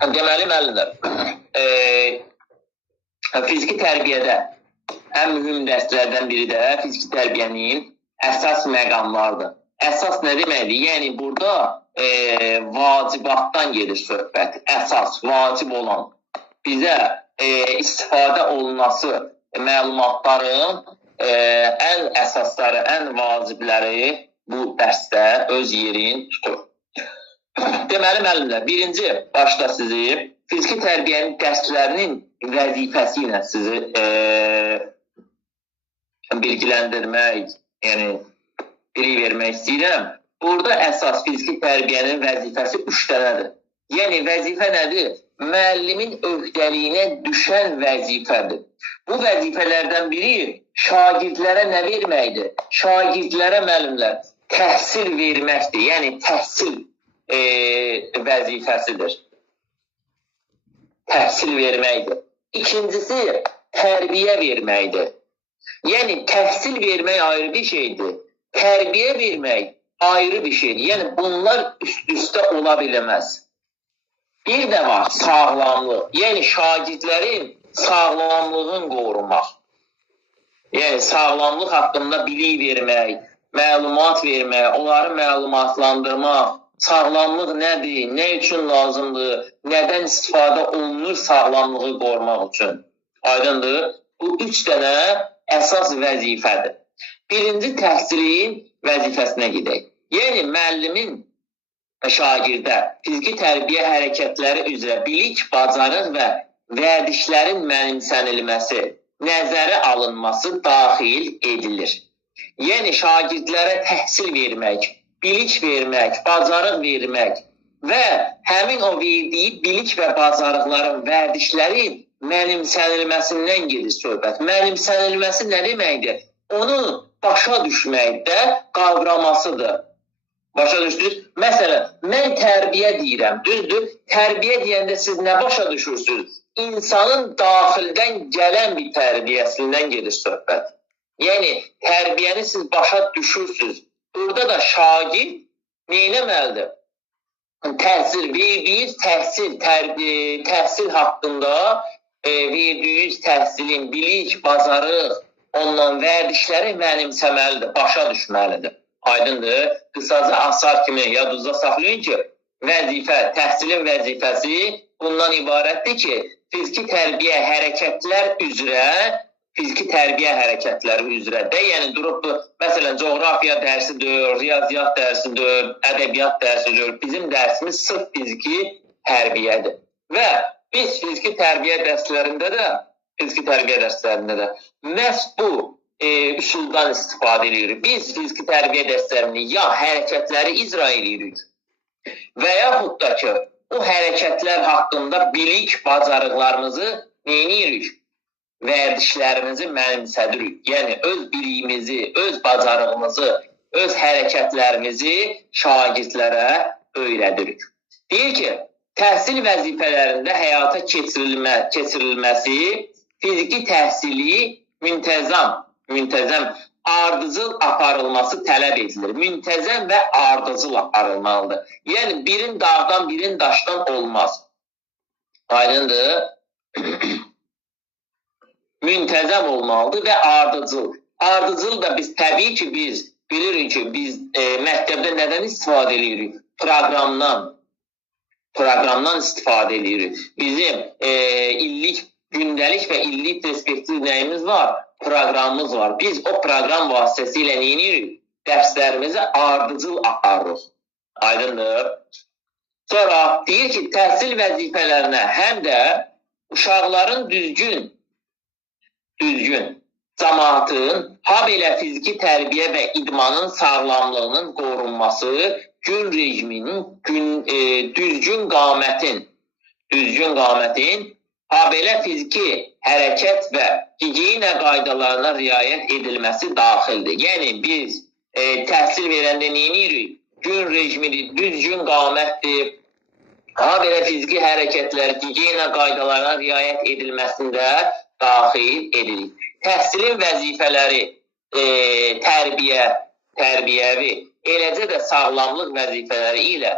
Deməli, müəllimlər, fiziki tərbiyədə ən mühüm dərslərdən biri də fiziki tərbiyənin əsas məqamlardır. Əsas nə deməkdir? Yəni, burada vacibatdan gedir söhbət. Əsas, vacib olan bizə istifadə olunması məlumatların ən əsasları, ən vacibləri bu dərsdə öz yerini tutur. Deməli, müəllimlər, birinci başda sizi fiziki tərbiyənin dərslərinin vəzifəsi ilə sizi bilgiləndirmək, yəni bilik vermək istəyirəm. Burada əsas fiziki tərbiyənin vəzifəsi 3 dənədir. Yəni, vəzifə nədir? Müəllimin öhdəliyinə düşən vəzifədir. Bu vəzifələrdən biri şagirdlərə nə verməkdir? Şagirdlərə, müəllimlər, təhsil verməkdir. Yəni, təhsil vəzifəsidir. Təhsil verməkdir. İkincisi, tərbiyə verməkdir. Yəni, təhsil vermək ayrı bir şeydir. Tərbiyə vermək ayrı bir şeydir. Yəni, bunlar üst-üstə ola bilməz. Bir də var, sağlamlıq. Yəni, şagirdlərin sağlamlığını qorumaq. Yəni, sağlamlıq haqqında bilik vermək, məlumat vermək, onları məlumatlandırmaq, sağlamlıq nədir, nə üçün lazımdır, nədən istifadə olunur sağlamlığı qorumaq üçün. Aydındır? Bu 3 dənə əsas vəzifədir. Birinci təhsilin vəzifəsinə gedək. Yəni, müəllimin şagirdə fiziki tərbiyə hərəkətləri üzrə bilik, bacarıq və vərdişlərin mənimsənilməsi, nəzərə alınması daxil edilir. Yəni, şagirdlərə təhsil vermək, bilik vermək, bacarıq vermək və həmin o verdiyi bilik və bacarıqların, vərdişlərin mənimsənilməsindən gedir söhbət. Mənimsənilməsi nə deməkdir? Onu başa düşməkdə qavramasıdır. Başa düşdünüz? Məsələn, mən tərbiyə deyirəm, düzdür? Tərbiyə deyəndə siz nə başa düşürsünüz? İnsanın daxildən gələn bir tərbiyəsindən gedir söhbət. Yəni, tərbiyəni siz başa düşürsünüz. Burada da şagird neynəməlidir? Təhsil verdiyiz, təhsil haqqında verdiyiz təhsilin bilik, bacarıq, ondan vərdişləri mənimsəməlidir, başa düşməlidir. Aydındır? Qısaca asar kimi yadınızda saxlayın ki, vəzifə, təhsilin vəzifəsi bundan ibarətdir ki, fiziki tərbiyə hərəkətlər üzrə, fiziki tərbiyə hərəkətləri üzrədə, yəni durub, məsələn, coğrafiya dərsidir, riyaziyyat dərsidir, ədəbiyyat dərsidir, bizim dərsimiz sırf fiziki tərbiyədir. Və biz fiziki tərbiyə dərslərində də məhz bu üsuldan istifadə edirik. Biz fiziki tərbiyə dərslərini ya hərəkətləri icra edirik və yaxud da ki, o hərəkətlər haqqında bilik, bacarıqlarımızı neyinirik? Vərdişlərimizi mənimsədirik. Yəni, öz biliyimizi, öz bacarığımızı, öz hərəkətlərimizi şagirdlərə öyrədirik. Deyir ki, təhsil vəzifələrində həyata keçirilməsi fiziki təhsili müntəzəm, ardıcıl aparılması tələb edilir. Müntəzəm və ardıcıl aparılmalıdır. Yəni, birin dağdan, birin daşdan olmaz. Aydındır? Müntəzəm olmalıdır və ardıcıl. Ardıcıl da biz, təbii ki, biz bilirik ki, biz məktəbdə nədən istifadə edirik? Proqramdan istifadə edirik. Bizim illik, gündəlik və illik perspektiv nəyimiz var? Proqramımız var. Biz o proqram vasitəsilə neyinirik? Dərslərimizi ardıcıl aparırıq. Aydındır? Sonra deyir ki, təhsil vəzifələrinə həm də uşaqların düzgün cəmaatın, habelə fiziki tərbiyə və idmanın sağlamlığının qorunması, gün rejiminin, düzgün qamətin, habelə fiziki hərəkət və gigiyena qaydalarına riayət edilməsi daxildir. Yəni, biz təhsil verəndə neyinirik? Gün rejimidir, düzgün qamətdir, habelə fiziki hərəkətlər, gigiyena qaydalarına riayət edilməsində daxil edilir. Təhsilin vəzifələri tərbiyəvi, eləcə də sağlamlıq vəzifələri ilə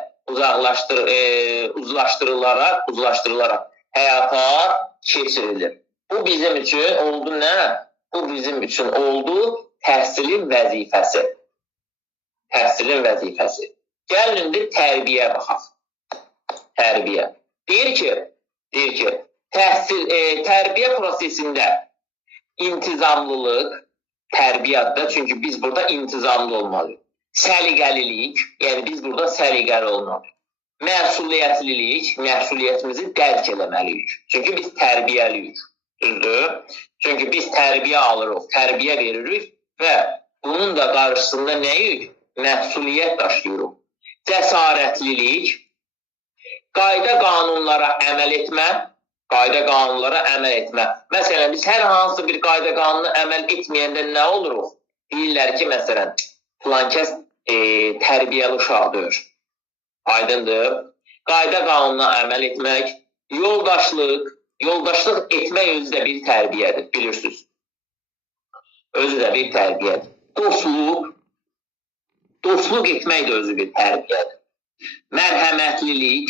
uzlaşdırılaraq həyata keçirilir. Bu bizim üçün oldu nə? Bu bizim üçün oldu təhsilin vəzifəsi. Təhsilin vəzifəsi. Gəlin indi tərbiyə baxaq. Tərbiyə. Deyir ki, tərbiyə prosesində intizamlılıq, tərbiyədə, çünki biz burada intizamlı olmalıyıq. Səliqəlilik, yəni biz burada səliqəli olmalıyıq. Məsuliyyətlilik, məsuliyyətimizi dərk eləməliyik. Çünki biz tərbiyəliyik. Düzdür? Çünki biz tərbiyə alırıq, tərbiyə veririk və bunun da qarşısında nəyik? Məsuliyyət daşıyırıq. Cəsarətlilik, qayda qanunlara əməl etmə, Məsələn, biz hər hansı bir qayda qanuna əməl etməyəndə nə oluruq? Deyirlər ki, məsələn, filan kəs tərbiyəli uşaqdır. Aydındır. Qayda qanuna əməl etmək, yoldaşlıq etmək özü də bir tərbiyədir, bilirsiniz. Özü də bir tərbiyədir. Dostluq etmək də özü bir tərbiyədir. Mərhəmətlilik,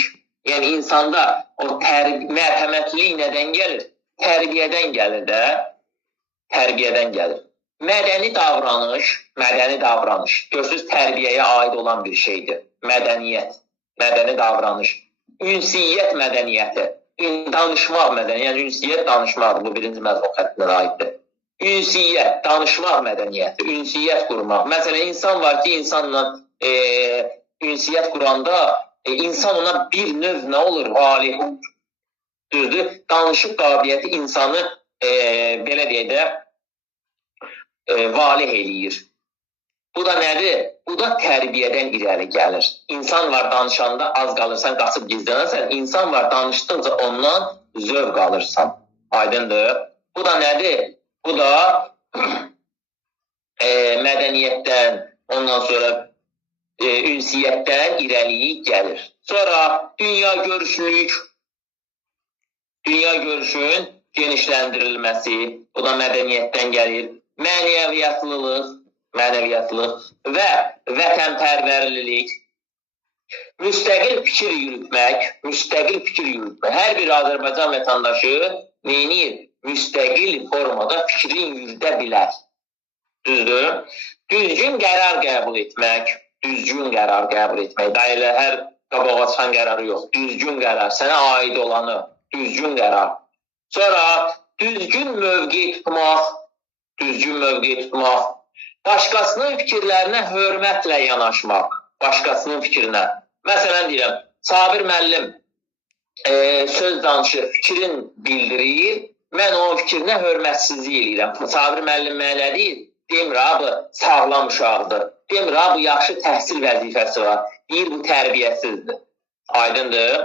yəni insanda o mərhəmətlilik nədən gəlir? Tərbiyədən gəlir də, tərbiyədən gəlir. Mədəni davranış, görürsünüz, tərbiyəyə aid olan bir şeydir. Mədəni davranış. Ünsiyyət mədəniyyəti, danışmaq mədəniyyəti, yəni ünsiyyət danışmaq, bu birinci məzmun xəttinə aiddir. Ünsiyyət, danışmaq mədəniyyəti, ünsiyyət qurmaq. Məsələn, insan var ki, insanla ünsiyyət quranda, insan ona bir növ nə olur? Valih olur. Düzdür? Danışıq qabiliyyəti insanı, belə deyək də, valih eləyir. Bu da nədir? Bu da tərbiyədən irəli gəlir. İnsan var danışanda az qalırsan, qaçıb gizlənərsən. İnsan var danışdıqca ondan zövq alırsan. Aydındır. Bu da nədir? Bu da mədəniyyətdən, ondan sonra ünsiyyətdən irəliyi gəlir. Sonra dünya görüşün genişləndirilməsi, bu da mədəniyyətdən gəlir. Mənəviyyətlılıq və vətənpərvərlilik, müstəqil fikir yürütmək. Hər bir Azərbaycan vətəndaşı neyinir? Müstəqil formada fikrin yürüdə bilər. Düzdür? Düzgün qərar qəbul etmək. Dairə hər qabağa çıxan qərarı yox. Düzgün qərar, sənə aid olanı, düzgün qərar. Sonra düzgün mövqe tutmaq. Başqasının fikirlərinə hörmətlə yanaşmaq. Məsələn deyirəm, Sabir müəllim söz danışır, fikrin bildirir, mən onun fikrinə hörmətsizlik eləyirəm. Sabir müəllim mənə deyir, demir, bu sağlam uşaqdır. Demir, bu yaxşı təhsil vəzifəsi var. Deyir, bu tərbiyəsizdir. Aydındır.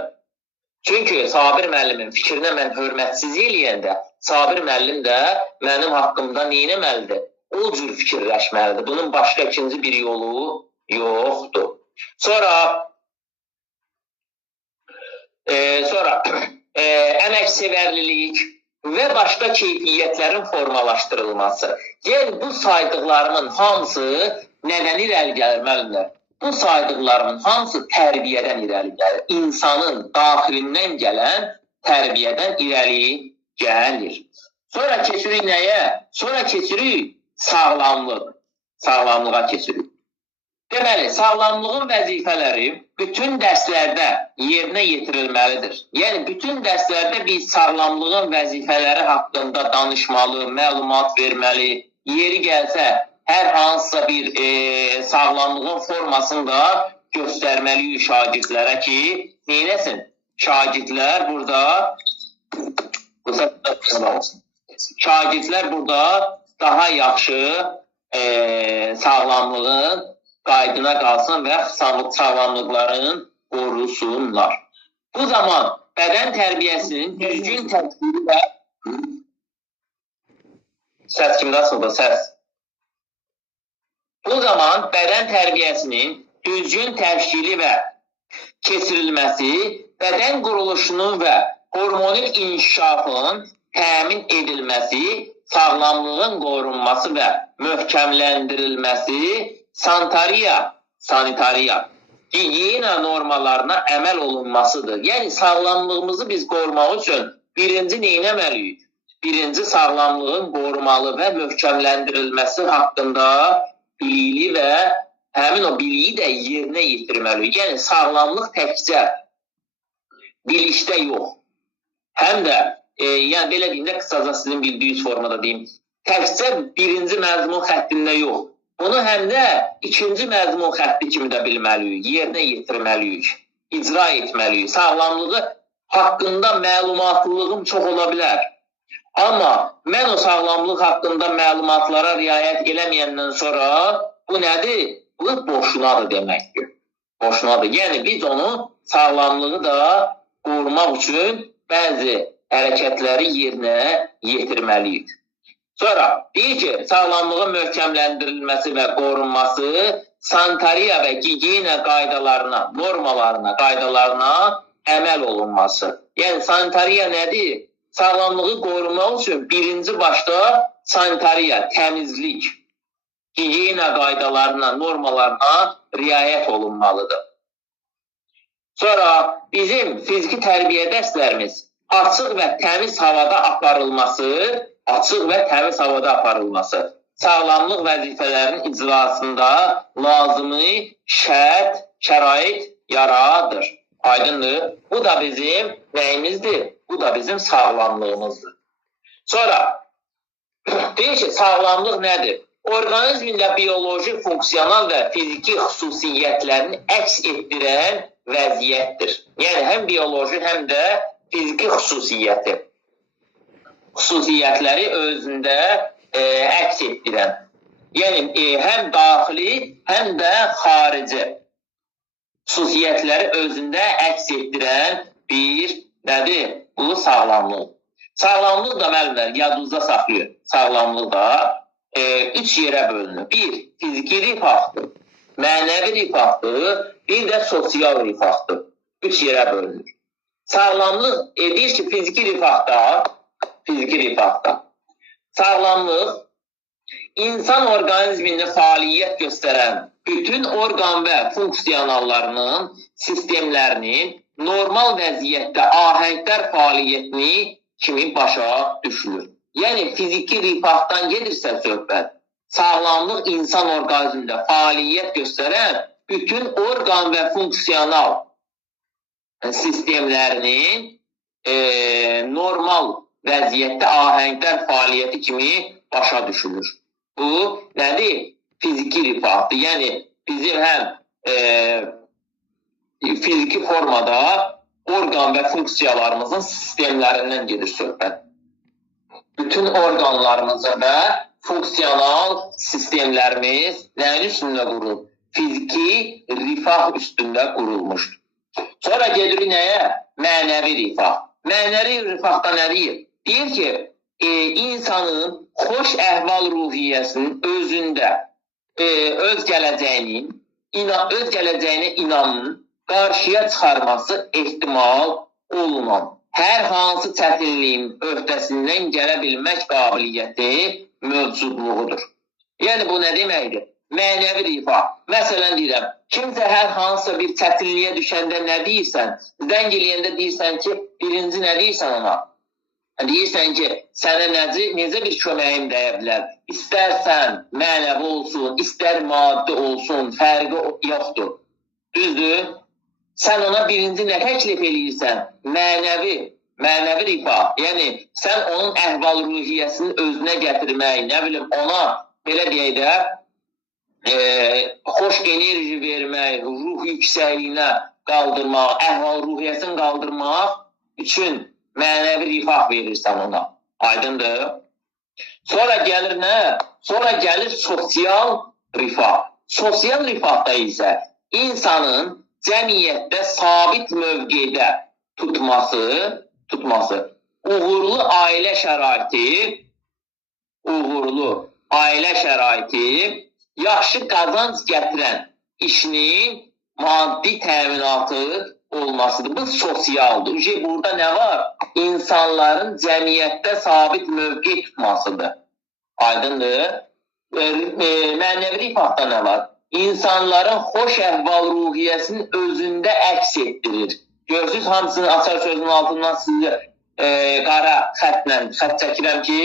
Çünki Sabir müəllimin fikrinə mən hörmətsizlik eləyəndə, Sabir müəllim də mənim haqqımda neynəməlidir? O cür fikirləşməlidir. Bunun başqa ikinci bir yolu yoxdur. Sonra əməksevərlilik və başqa keyfiyyətlərin formalaşdırılması. Yəni, bu saydıqlarımın hamısı nədən irəli gəlir, müəllimlər? Bu saydıqlarımın hamısı tərbiyədən irəli gəlir. İnsanın daxilindən gələn tərbiyədən irəli gəlir. Sonra keçirik nəyə? Sonra keçirik sağlamlığa keçirik. Deməli, sağlamlığın vəzifələri bütün dərslərdə yerinə yetirilməlidir. Yəni, bütün dərslərdə biz sağlamlığın vəzifələri haqqında danışmalı, məlumat verməli, yeri gəlsə, hər hansısa bir sağlamlığın formasını da göstərməliyik şagirdlərə ki, neynəsin? Şagirdlər burada daha yaxşı sağlamlığın qaydına qalsın və sağlamlıqların qorusunlar. Bu zaman bədən tərbiyəsinin düzgün təşkili və səs kimdə asıldı? Səs. Bu zaman bədən tərbiyəsinin düzgün təşkili və keçirilməsi bədən quruluşunun və hormonik inkişafın təmin edilməsi, sağlamlığın qorunması və möhkəmləndirilməsi, sanitariya gigiyena normalarına əməl olunmasıdır. Yəni, sağlamlığımızı biz qorumaq üçün birinci neynəməliyik? Birinci sağlamlığın qorumalı və möhkəmləndirilməsi haqqında bilikli və həmin o biliyi də yerinə yetirməliyik. Yəni, sağlamlıq təkcə bilikdə yox. Həm də, yəni belə deyim də, qısaca sizin bildiyiniz formada deyim, təkcə birinci məzmun xəttində yox. Bunu həm də ikinci məzmun xətti kimi də bilməliyik, yerinə yetirməliyik, icra etməliyik. Sağlamlığı haqqında məlumatlılığım çox ola bilər. Amma mən o sağlamlıq haqqında məlumatlara riayət eləməyəndən sonra bu nədir? Bu boşunadır deməkdir. Boşunadır. Yəni biz onu sağlamlığı da qorumaq üçün bəzi hərəkətləri yerinə yetirməliyik. Sonra deyir ki, sağlamlığın möhkəmləndirilməsi və qorunması sanitariya və gigiyena qaydalarına, normalarına, qaydalarına əməl olunması. Yəni sanitariya nədir? Sağlamlığı qorumaq üçün birinci başda sanitariya, təmizlik, gigiyena qaydalarına, normalarına riayət olunmalıdır. Sonra bizim fiziki tərbiyə dərslərimiz açıq və təmiz havada aparılması, sağlamlıq vəzifələrinin icrasında lazımi şərait yaradır. Aydındır. Bu da bizim nəyimizdir? Bu da bizim sağlamlığımızdır. Sonra deyir ki, sağlamlıq nədir? Orqanizmində bioloji, funksional və fiziki xüsusiyyətlərini əks etdirən vəziyyətdir. Yəni, həm bioloji, həm də fiziki xüsusiyyətləri özündə əks etdirən. Yəni, həm daxili, həm də xarici xüsusiyyətləri özündə əks etdirən bir nədir? Bu sağlamlıq. Sağlamlıq da müəllimlər yadınızda saxlayın. Sağlamlıq da 3 yerə bölünür. 1. Fiziki rifahdır, mənəvi rifahdır, bir də sosial rifahdır. 3 yerə bölünür. Sağlamlıq deyir ki, fiziki rifahda sağlamlıq insan orqanizmində fəaliyyət göstərən bütün orqan və funksiyonallarının, sistemlərinin normal vəziyyətdə ahəngdar fəaliyyətini kimi başa düşülür. Yəni, fiziki rifahdan gedirsə söhbət, sağlamlıq insan orqanizmində fəaliyyət göstərən bütün orqan və funksional sistemlərinin normal vəziyyətdə ahəngdar fəaliyyəti kimi başa düşülür. Bu, nədir? Fiziki rifahdır. Yəni, bizim həm fiziki formada orqan və funksiyalarımızın sistemlərindən gedir söhbət. Bütün orqanlarımızın və funksional sistemlərimiz nəyin üstündə qurulur? Fiziki rifah üstündə qurulmuşdur. Sonra gedirik nəyə? Mənəvi rifah. Mənəvi rifahda nə deyir? Deyir ki, insanın xoş əhval-ruhiyyəsinin özündə öz gələcəyinə inamın qarşıya çıxarması ehtimal olunan hər hansı çətinliyin öhdəsindən gələ bilmək qabiliyyəti mövcudluğudur. Yəni, bu nə deməkdir? Mənəvi rifah. Məsələn, deyirəm, kimsə hər hansısa bir çətinliyə düşəndə nə deyirsən? Zəng eləyəndə deyirsən ki, birinci nə deyirsən ona? Deyirsən ki, sənə necə bir köməyim dəyə bilər? İstərsən mənəvi olsun, istər maddi olsun, fərqi yoxdur. Düzdür? Sən ona birinci nə təklif eləyirsən? Mənəvi rifah. Yəni, sən onun əhval-ruhiyyəsini özünə gətirmək, nə bilim, ona, belə deyək də, xoş enerji vermək, ruh yüksəkliyinə qaldırmaq, əhval-ruhiyyəsini qaldırmaq üçün mənəvi rifah verirsən ona. Aydındır? Sonra gəlir nə? Sonra gəlir sosial rifah. Sosial rifahda isə insanın cəmiyyətdə sabit mövqedə tutması, uğurlu ailə şəraiti, yaxşı qazanc gətirən işinin maddi təminatı olmasıdır. Bu sosialdır. Burada nə var? İnsanların cəmiyyətdə sabit mövqe tutmasıdır. Aydındır? Mənəvi rifahda nə var? insanların xoş əhval-ruhiyyəsinin özündə əks etdirir. Görürsünüz, hamısını açar sözün altından sizə qara xətlə xət çəkirəm ki,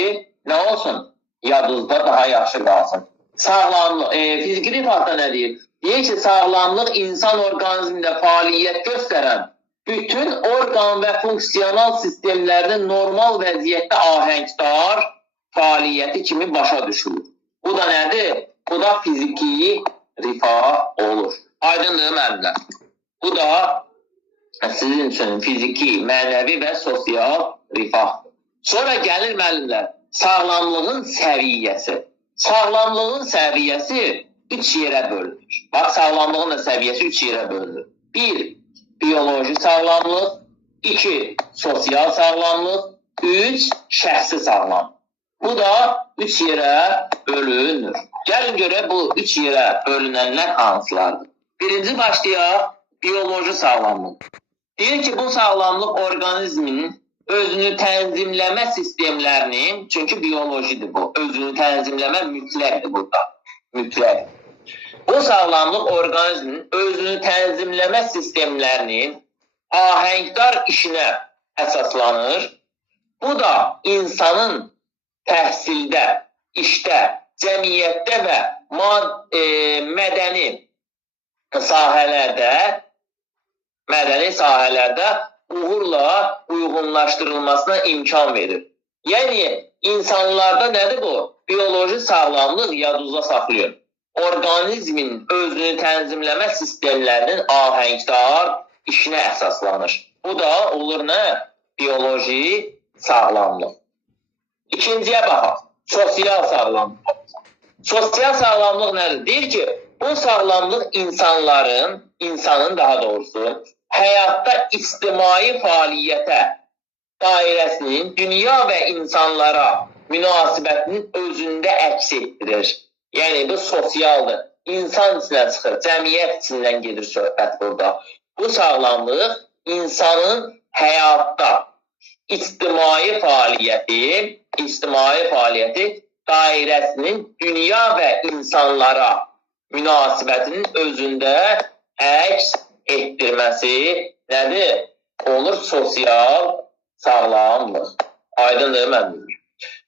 nə olsun? Yadınızda daha yaxşı qalsın. Sağlamlıq, fiziki rifahda nə deyir? Deyir ki, sağlamlıq insan orqanizmində fəaliyyət göstərən bütün orqan və funksional sistemlərinin normal vəziyyətdə ahəngdar fəaliyyəti kimi başa düşülür. Bu da nədir? Bu da fiziki rifah olur. Aydındır müəllimlər. Bu da sizin üçün fiziki, mənəvi və sosial rifahdır. Sonra gəlir müəllimlər, sağlamlığın səviyyəsi. Sağlamlığın səviyyəsi 3 yerə bölünür. Bax, sağlamlığın da səviyyəsi 3 yerə bölünür. 1. Biyoloji sağlamlıq, 2. Sosial sağlamlıq, 3. Şəxsi sağlamlıq. Bu da 3 yerə bölünür. Gəlin görə bu 3 yerə bölünənlər hansılardır? Birinci başlayaq, biyoloji sağlamlıq. Deyir ki, bu sağlamlıq orqanizmin özünü tənzimləmə sistemlərinin, çünki biyolojidir bu, özünü tənzimləmə mütləqdir burada, mütləq. Bu sağlamlıq orqanizmin özünü tənzimləmə sistemlərinin ahəngdar işinə əsaslanır. Bu da insanın təhsildə, işdə, cəmiyyətdə və mədəni sahələrdə uğurla uyğunlaşdırılmasına imkan verir. Yəni, insanlarda nədir bu? Biyoloji sağlamlıq yadınızda saxlayın. Orqanizmin özünü tənzimləmə sistemlərinin ahəngdar işinə əsaslanır. Bu da olur nə? Biyoloji sağlamlıq. İkinciyə baxaq. Sosial sağlamlıq. Sosial sağlamlıq nədir? Deyir ki, bu sağlamlıq insanın daha doğrusu, həyatda ictimai fəaliyyətə dairəsinin dünya və insanlara münasibətinin özündə əks etdirir. Yəni, bu sosialdır. İnsan içindən çıxır, cəmiyyət içindən gedir söhbət burada. Bu sağlamlıq insanın həyatda ictimai fəaliyyəti dairəsinin dünya və insanlara münasibətinin özündə əks etdirməsi nədir? Olur sosial sağlamlıq. Aydındır müəllimlər.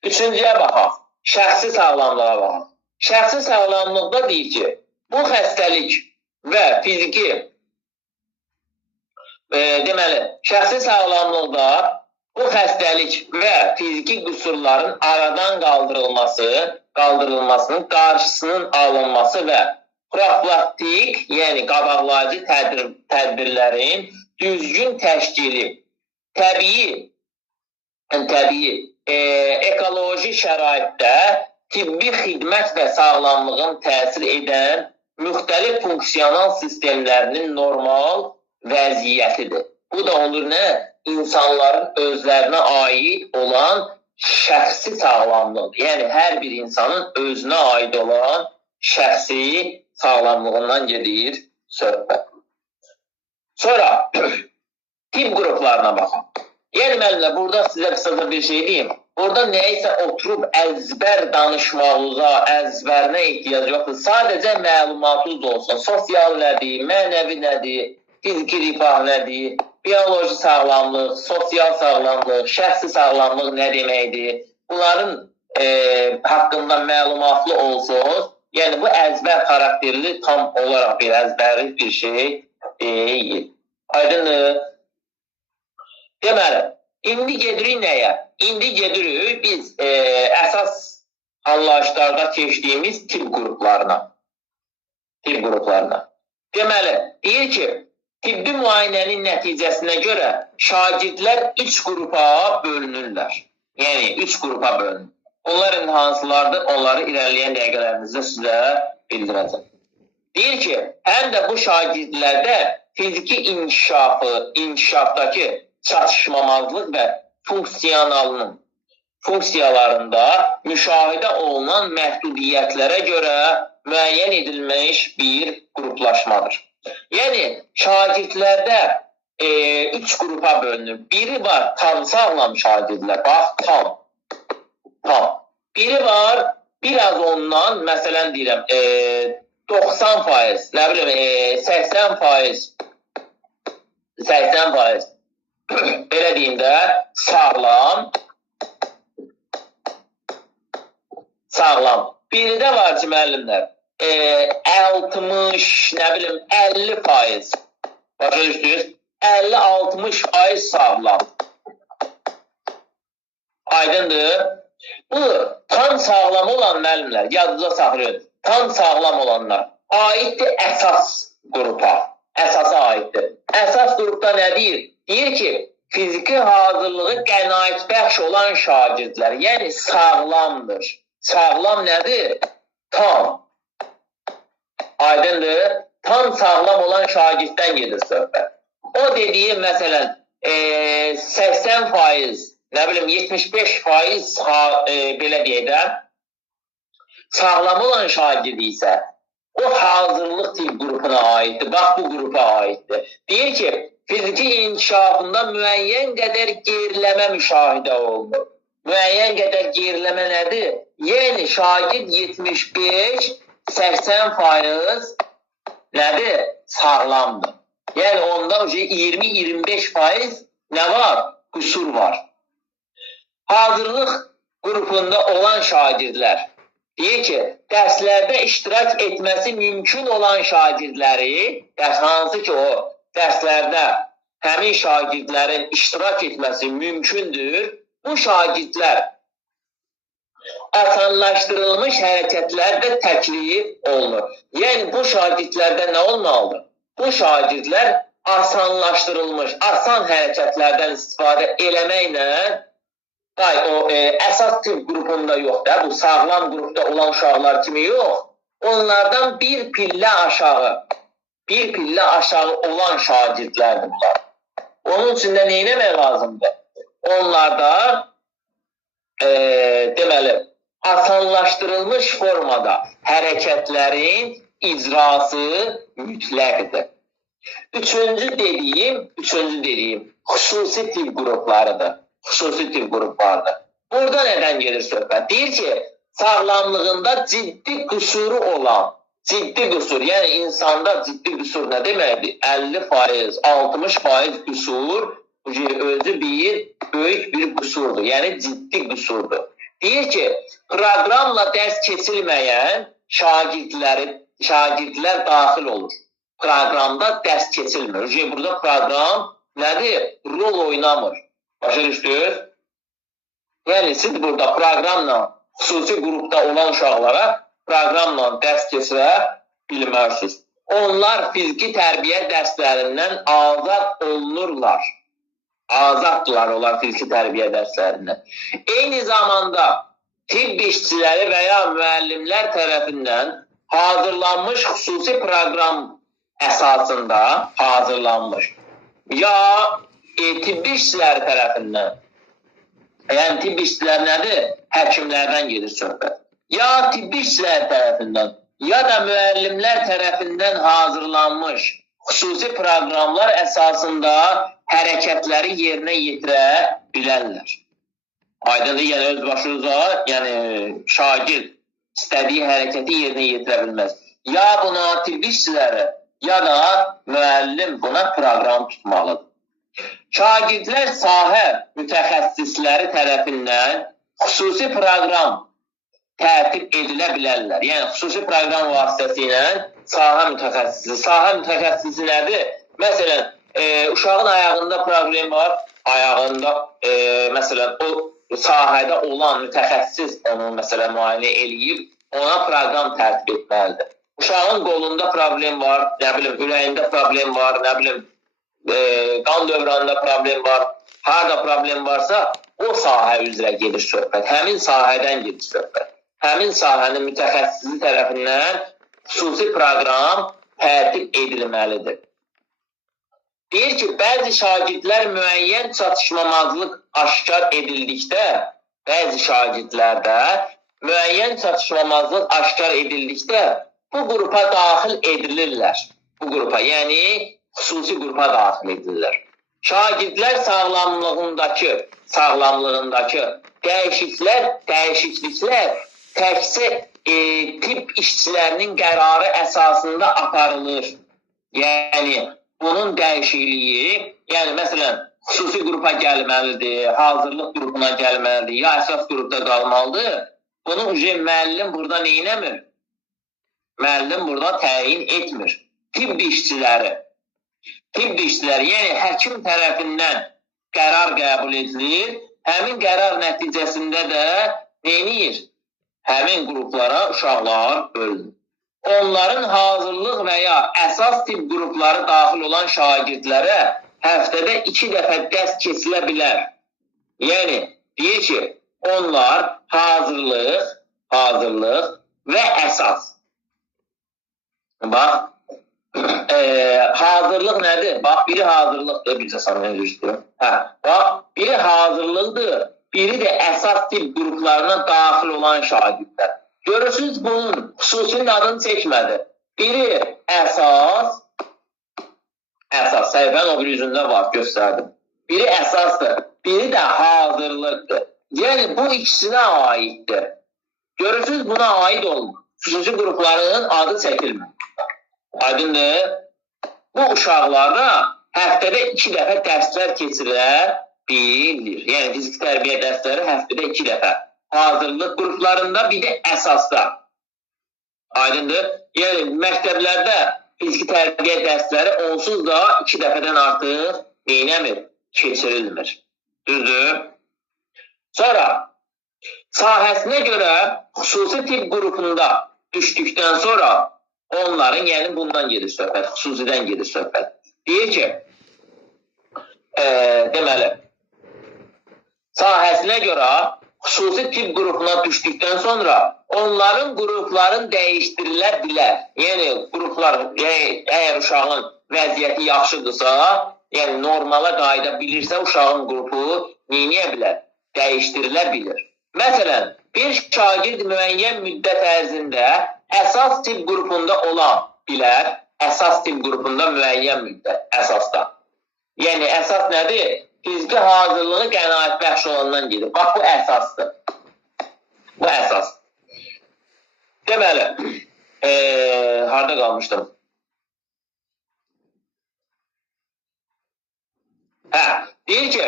Üçüncüyə baxaq. Şəxsi sağlamlığa baxaq. Şəxsi sağlamlıqda deyir ki, bu xəstəlik və fiziki deməli, şəxsi sağlamlıqda bu xəstəlik və fiziki qüsurların aradan qaldırılmasının qarşısının alınması və profilaktik, yəni qabaqlayıcı tədbirlərin düzgün təşkili, təbii ekoloji şəraitdə tibbi xidmət və sağlamlığın təsir edən müxtəlif funksional sistemlərinin normal vəziyyətidir. Bu da olur nə? İnsanların özlərinə aid olan şəxsi sağlamlıq. Yəni, hər bir insanın özünə aid olan şəxsi sağlamlığından gedir söhbət. Sonra, tip qruplarına baxın. Yəni, müəllimlər, burada sizə qısaca bir şey deyim. Burada nəyisə oturub əzbər danışmağınıza, əzbərinə ehtiyac yoxdur. Sadəcə məlumatınız olsun. Sosial nədir, mənəvi nədir, fiziki rifah nədir, biyoloji sağlamlıq, sosial sağlamlıq, şəxsi sağlamlıq nə deməkdir? Bunların haqqında məlumatlı olsunuz. Yəni, bu əzbər xarakterli tam olaraq bir əzbərlik bir şey deyil. Aydındır. Deməli, indi gedirik nəyə? İndi gedirik biz əsas anlayışlarda keçdiyimiz tip qruplarına. Deməli, deyir ki, tibbi müayinənin nəticəsinə görə şagirdlər 3 qrupa bölünürlər. Yəni, 3 qrupa bölünür. Onların hansılardır? Onları irəliləyən dəqiqələrimizdə sizə bildirəcəm. Deyir ki, həm də bu şagirdlərdə fiziki inkişafdakı çatışmamazlıq və funksiyalarında müşahidə olunan məhdudiyyətlərə görə müəyyən edilmiş bir qruplaşmadır. Yəni, şagirdlərdə 3 qrupa bölünür. Biri var, tam sağlam şagirdlər. Bax, tam. Biri var, biraz ondan, məsələn deyirəm, 90%, nə bilim 80%, 80% belə deyim də, sağlam. Biri də var ki, müəllimlər, 60, nə bilim 50%, başa düşdünüz? 50-60% sağlam. Aydındır. Bu tam sağlam olan müəllimlər, yadınıza saxlayın, tam sağlam olanlar aiddir əsas qrupa. Əsasa aiddir. Əsas qrupda nə deyir? Deyir ki, fiziki hazırlığı qənaətbəxş olan şagirdlər, yəni sağlamdır. Sağlam nədir? Tam. Aydındır. Tam sağlam olan şagirddən gedir söhbət. O dediyim, məsələn, 80%, nə bilim 75% belə deyək də, sağlam olan şagirdi isə o hazırlıq tip qrupuna aiddir. Bax, bu qrupa aiddir. Deyir ki, fiziki inkişafında müəyyən qədər geriləmə müşahidə olunur. Müəyyən qədər geriləmə nədir? Yəni, şagird 75-80% nədir? Sağlamdır. Yəni, onda 20-25% nə var? Qüsur var. Hazırlıq qrupunda olan şagirdlər deyir ki, dərslərdə iştirak etməsi mümkün olan şagirdləri, hansı ki, o dərslərdə həmin şagirdlərin iştirak etməsi mümkündür, bu şagirdlər asanlaşdırılmış hərəkətlərdə təklif olunur. Yəni, bu şagirdlərdə nə olmalıdır? Bu şagirdlər asanlaşdırılmış, asan hərəkətlərdən istifadə eləməklə, əsas tip qrupunda yox da, bu sağlam qrupda olan uşaqlar kimi yox, onlardan bir pillə aşağı olan şagirdlərdir bunlar. Onun üçün də nə etmək lazımdır? Onlarda deməli, asanlaşdırılmış formada hərəkətlərin icrası mütləqdir. Üçüncü dediyim, xüsusi tip qruplarıdır. Xüsusi tip qruplardır. Burada nədən gedir söhbət? Deyir ki, sağlamlığında ciddi qüsuru olan, ciddi qüsur, yəni insanda ciddi qüsur nə deməkdir? 50%, 60% qüsur özü bir böyük bir qüsurdur, yəni ciddi qüsurdur. Deyir ki, proqramla dərs keçilməyən şagirdlər daxil olur. Proqramda dərs keçilmir. Burada proqram nədir? Rol oynamır. Başa düşdünüz? Yəni, siz burada proqramla, xüsusi qrupda olan uşaqlara proqramla dərs keçirə bilmərsiniz. Onlar fiziki tərbiyə dərslərindən azad olunurlar. Azaddırlar onlar fiziki tərbiyə dərslərindən. Eyni zamanda tibb işçiləri və ya müəllimlər tərəfindən hazırlanmış xüsusi proqram əsasında hazırlanmış. Ya tibb işçiləri tərəfindən, yəni tibb işçiləri nədir? Həkimlərdən gedir söhbət. Ya tibb işçiləri tərəfindən, ya da müəllimlər tərəfindən hazırlanmış xüsusi proqramlar əsasında hərəkətləri yerinə yetirə bilərlər. Aydındır, yəni öz başınıza, yəni şagird istədiyi hərəkəti yerinə yetirə bilməz. Ya buna tibb işçiləri, ya da müəllim buna proqram tutmalıdır. Şagirdlər sahə mütəxəssisləri tərəfindən xüsusi proqram tərtib edilə bilərlər. Yəni, xüsusi proqram vasitəsilə sahə mütəxəssisi nədir? Məsələn, uşağın ayağında problem var, məsələn, o sahədə olan mütəxəssis onu məsələn müayinə eləyib, ona proqram tərtib etməlidir. Uşağın qolunda problem var, nə bilim, ürəyində problem var, nə bilim, qan dövranında problem var, harada problem varsa, o sahə üzrə gedir söhbət, həmin sahədən gedir söhbət. Həmin sahənin mütəxəssisi tərəfindən xüsusi proqram tərtib edilməlidir. Deyir ki, bəzi şagirdlər müəyyən çatışmamazlıq aşkar edildikdə, bu qrupa daxil edilirlər. Bu qrupa, yəni xüsusi qrupa daxil edilirlər. Şagirdlər sağlamlığındakı dəyişikliklər təkcə tibb işçilərinin qərarı əsasında aparılır. Yəni, bunun dəyişikliyi, yəni, məsələn, xüsusi qrupa gəlməlidir, hazırlıq qrupuna gəlməlidir, ya əsas qrupda qalmalıdır. Bunu müəllim burada neynəmir? Müəllim burada təyin etmir. Tibb işçiləri, yəni həkim tərəfindən qərar qəbul edilir, həmin qərar nəticəsində də neynir? Həmin qruplara uşaqlar bölünür. Onların hazırlıq və ya əsas tibb qrupları daxil olan şagirdlərə həftədə 2 dəfə dərs keçilə bilər. Yəni, deyir ki, onlar hazırlıq və əsas. Bax, hazırlıq nədir? Bax, biri hazırlıqdır, bircə sana üzrüzdür. Bax, biri hazırlıqdır, biri də əsas tibb qruplarına daxil olan şagirdlər. Görürsünüz, bunun xüsusinin adını çəkmədi. Biri əsas, səhifənin o bir yüzündə var, göstərdim. Biri əsasdır, biri də hazırlıqdır. Yəni, bu ikisinə aiddir. Görürsünüz, buna aid olmur. Xüsusi qrupların adı çəkilmir. Aydındır. Bu uşaqlarda həftədə 2 dəfə dərslər keçirilə bilir. Yəni, fiziki tərbiyə dərsləri həftədə 2 dəfə. Hazırlıq qruplarında, bir də əsasda. Aydındır. Yəni, məktəblərdə fiziki tərbiyə dərsləri onsuz da 2 dəfədən artıq neynəmir? Keçirilmir. Düzdür. Sonra, sahəsinə görə xüsusi tibb qrupunda düşdükdən sonra onların, yəni bundan gedir söhbət, xüsusidən gedir söhbət. Deyir ki, deməli, sahəsinə görə xüsusi tibb qrupuna düşdükdən sonra onların qrupların dəyişdirilə bilər. Yəni, qruplar, əgər uşağın vəziyyəti yaxşıdırsa, yəni normala qayıda bilirsə, uşağın qrupu neyniyə bilər? Dəyişdirilə bilir. Məsələn, bir şagird müəyyən müddət ərzində əsas tibb qrupunda ola bilər, əsas tibb qrupunda müəyyən müddət, əsasda. Yəni, əsas nədir? Fiziki hazırlığı qənaət bəxş olandan gedir. Bax, bu əsasdır. Bu əsas. Deməli, harada qalmışdım? Deyir ki,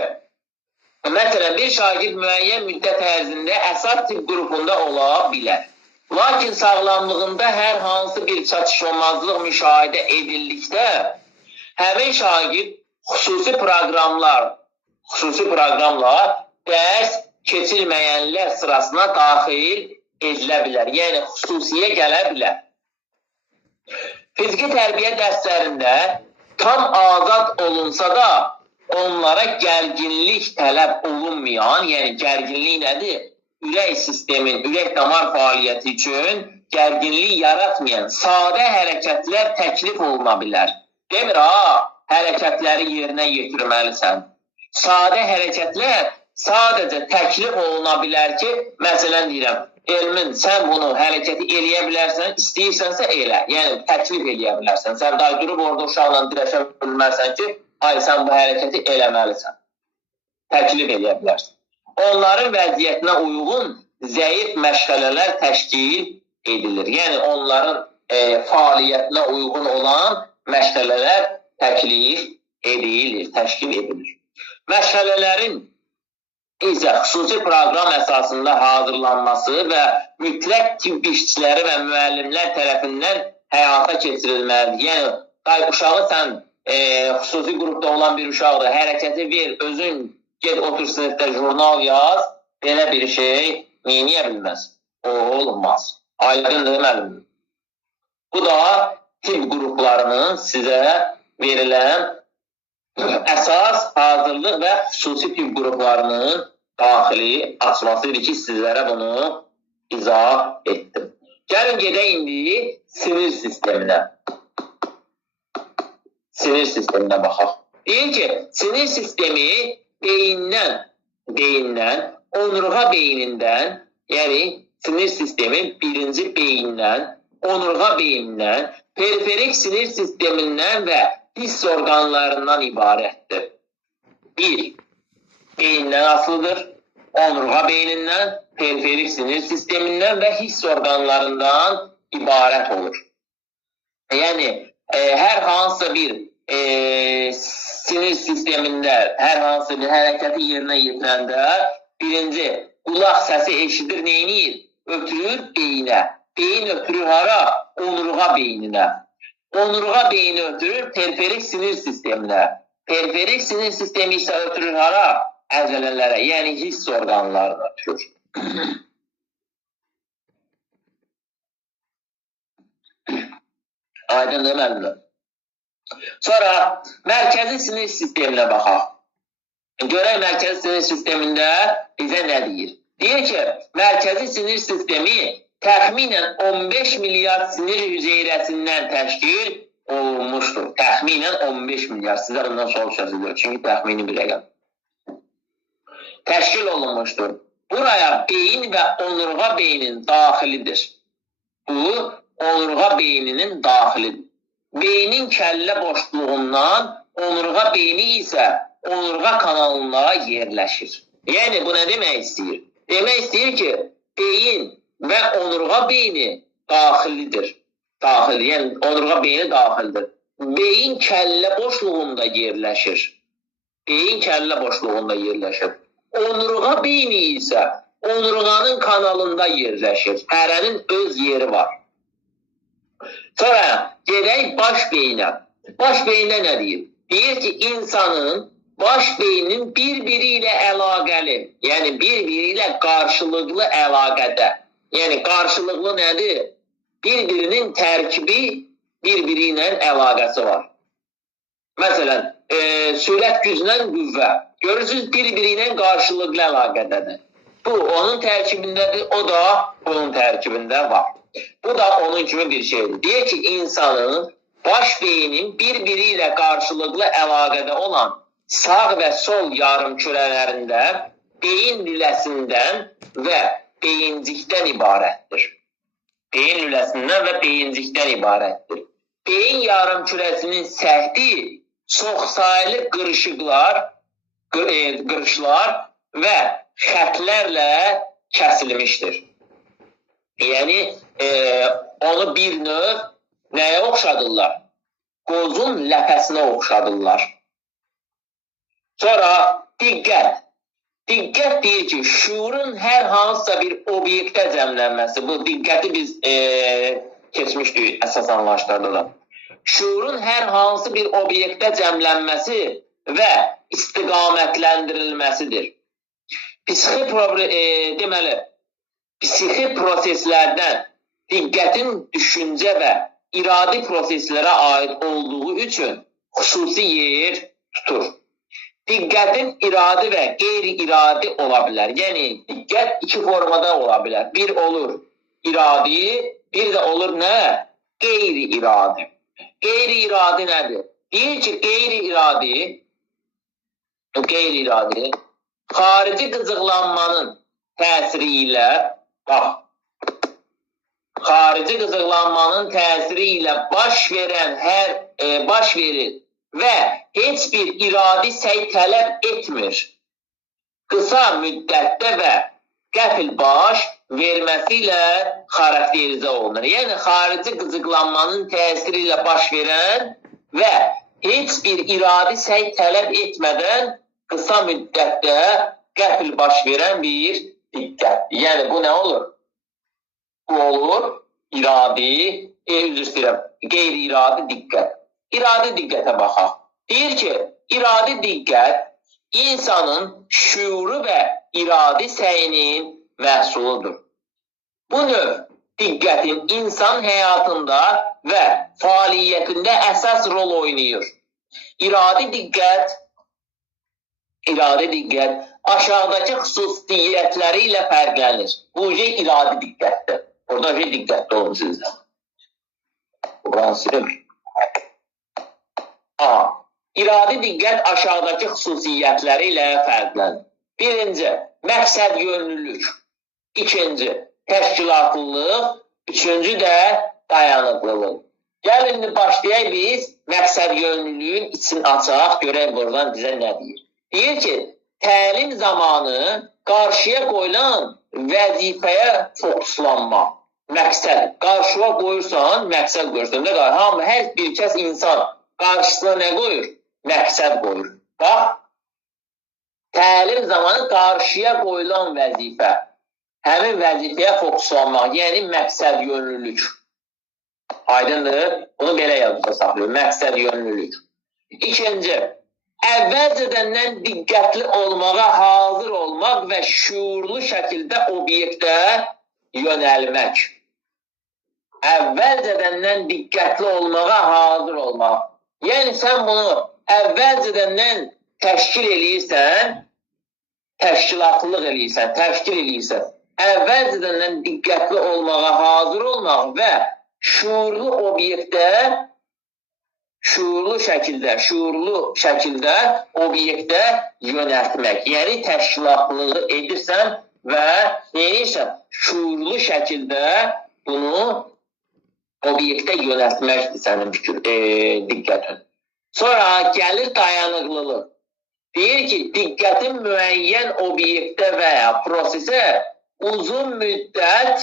məsələn, bir şagird müəyyən müddət ərzində əsas tibb qrupunda ola bilər. Lakin sağlamlığında hər hansı bir çatışmazlıq müşahidə edildikdə, həmin şagird xüsusi proqramla dərs keçilməyənlər sırasına daxil edilə bilər. Yəni, xüsusiyə gələ bilər. Fiziki tərbiyə dərslərində tam azad olunsa da, onlara gərginlik tələb olunmayan, yəni gərginlik nədir? Ürək sistemin, ürək damar fəaliyyəti üçün gərginlik yaratmayan sadə hərəkətlər təklif oluna bilər. Demir, hərəkətləri yerinə yetirməlisən. Sadə hərəkətlər sadəcə təklif oluna bilər ki, məsələn deyirəm, Elmin, sən bunu hərəkəti eləyə bilərsən, istəyirsənsə elə, yəni təklif eləyə bilərsən. Sən day durub orada uşaqla dirəşə bilmərsən ki, ay, sən bu hərəkəti eləməlisən. Təklif eləyə bilərsən. Onların vəziyyətinə uyğun zəif məşğələlər təşkil edilir. Yəni, onların fəaliyyətinə uyğun olan məşğələlər təklif edilir, təşkil edilir. Məşğələlərin isə xüsusi proqram əsasında hazırlanması və mütləq tibb işçiləri və müəllimlər tərəfindən həyata keçirilməlidir. Yəni, uşağı sən xüsusi qrupda olan bir uşaqdır, hərəkəti ver, özün get otur sinifdə jurnal yaz, belə bir şey neyniyə bilməz? O, olunmaz. Aydındır, müəllim. Bu da tibb qruplarının sizə verilən əsas hazırlıq və xüsusi tibb qruplarının daxili açmasıdır ki, sizlərə bunu izah etdim. Gəlin gedək indi sinir sisteminə. Sinir sisteminə baxaq. Deyir ki, sinir sistemi beyindən, onurğa beynindən, yəni sinir sistemi birinci beyindən, onurğa beynindən, periferik sinir sistemindən və hiss orqanlarından ibarətdir. 1. Beyindən asılıdır. onurğa beynindən, periferik sinir sistemindən və hiss orqanlarından ibarət olur. Yəni, hər hansısa bir sinir sistemində, hər hansısa bir hərəkəti yerinə yetirəndə, birinci, qulaq səsi eşidir, neyiniyir? Ötürür beyinə. Beyin ötürür hara? Onurğa beyninə. Onurğa beyni ötürür periferik sinir sisteminə. Periferik sinir sistemi isə ötürür hara? Əzələlərə, yəni hiss orqanlarına ötürür. Aydın deməlidir. Sonra mərkəzi sinir sisteminə baxaq. Görək mərkəzi sinir sistemində bizə nə deyir? Deyir ki, mərkəzi sinir sistemi təxminən 15 milyard sinir hüceyrəsindən təşkil olunmuşdur. Təxminən 15 milyard. Sizə bundan soruşasıdır. Çünki təxmini bir rəqəm. Təşkil olunmuşdur. Buraya beyin və onurğa beynin daxilidir. Bu, onurğa beyninin daxilidir. Beynin kəllə boşluğundan onurğa beyni isə onurğa kanalına yerləşir. Yəni, bu nə demək istəyir? Demək istəyir ki, beyin və onurğa beyni daxilidir. Daxil, yəni onurğa beyni daxildir. Beyin kəllə boşluğunda yerləşir. Beyin kəllə boşluğunda yerləşir. Onurğa beyni isə onurğanın kanalında yerləşir. Hərənin öz yeri var. Sonra gedək baş beyinə. Baş beyində nə deyir? Deyir ki, insanın baş beynin bir-biri ilə əlaqəli, yəni bir-biri ilə qarşılıqlı əlaqədə. Yəni qarşılıqlı nədir? Bir-birinin tərkibi bir-biri ilə əlaqəsi var. Məsələn, sürət güclə qüvvə. Görürsünüz, bir-biri ilə qarşılıqlı əlaqədədir. Bu, onun tərkibindədir, o da bunun tərkibində var. Bu da onun kimi bir şeydir. Deyir ki, insanın baş beynin bir-biri ilə qarşılıqlı əlaqədə olan sağ və sol yarım kürələrində beyin lüləsindən və beyincikdən ibarətdir. Beyin lüləsindən və beyincikdən ibarətdir. Beyin yarım kürəsinin səhti çoxsaylı qırışlar və xətlərlə kəsilmişdir. Yəni, onu bir növ nəyə oxşadırlar? Qozun ləpəsinə oxşadırlar. Sonra diqqət. Diqqət deyir ki, şuurun hər hansısa bir obyektə cəmlənməsi. Bu diqqəti biz keçmişdik əsas anlayışlarda da. Şuurun hər hansı bir obyektə cəmlənməsi və istiqamətləndirilməsidir. Psixi proseslərdən diqqətin düşüncə və iradi proseslərə aid olduğu üçün xüsusi yer tutur. Diqqətin iradi və qeyri-iradi ola bilər. Yəni, diqqət iki formada ola bilər. Bir olur iradi, bir də olur nə? Qeyri-iradi. Qeyri-iradi nədir? Deyir ki, qeyri-iradi xarici qızıqlanmanın təsiri ilə baş verir və heç bir iradi səy tələb etmir. Qısa müddətdə və qəfil baş verməsi ilə xarakterizə olunur. Yəni, xarici qızıqlanmanın təsiri ilə baş verən və heç bir iradi səy tələb etmədən qısa müddətdə qəfil baş verən bir diqqət. Yəni, bu nə olur? Bu olur qeyri-iradi diqqət. İradi diqqətə baxaq. Deyir ki, iradi diqqət insanın şuuru və iradi səyinin məhsuludur. Bu növ diqqətin insan həyatında və fəaliyyətində əsas rol oynayır. İradi diqqət aşağıdakı xüsusiyyətləri ilə fərqlənir. Bu iradi diqqətdir. Orada diqqətli olun sizdə. Buranı silim. İradi diqqət aşağıdakı xüsusiyyətləri ilə fərqlənir. Birinci, məqsəd yönlülük. İkinci, təşkilatlılıq. Üçüncü də dayanıqlılıq. Gəlin, başlayaq biz məqsəd yönlülüyün için açaq, görək buradan bizə nə deyir. Deyir ki, təlim zamanı qarşıya qoyulan vəzifəyə fokuslanmaq. Məqsəd. Qarşıya qoyursan, məqsəd qoyursan. Hər bir kəs insan qarşısına nə qoyur? Məqsəd qoyur. Bax, təlim zamanı qarşıya qoyulan vəzifə. Həmin vəzifəyə fokuslanmaq, yəni məqsəd yönlülük. Aydındır? Bunu belə yazıda saxlayır. Məqsəd yönlülük. İkinci, əvvəlcədəndən diqqətli olmağa hazır olmaq və şuurlu şəkildə obyektə yönəlmək. Əvvəlcədəndən diqqətli olmağa hazır olmaq. Yəni, sən bunu əvvəlcədəndən təşkil eləyirsən, təşkilatlılıq eləyirsən, təşkil eləyirsən. Əvvəlcədəndən diqqətli olmağa hazır olmaq və şuurlu obyektə, şuurlu şəkildə obyektə yönəltmək. Yəni, təşkilatlılığı edirsən və neyirsən? Şuurlu şəkildə bunu obyektə yönəltməkdir sənin diqqətin. Sonra gəlir dayanıqlılıq. Deyir ki, diqqətin müəyyən obyektə və ya prosesə uzun müddət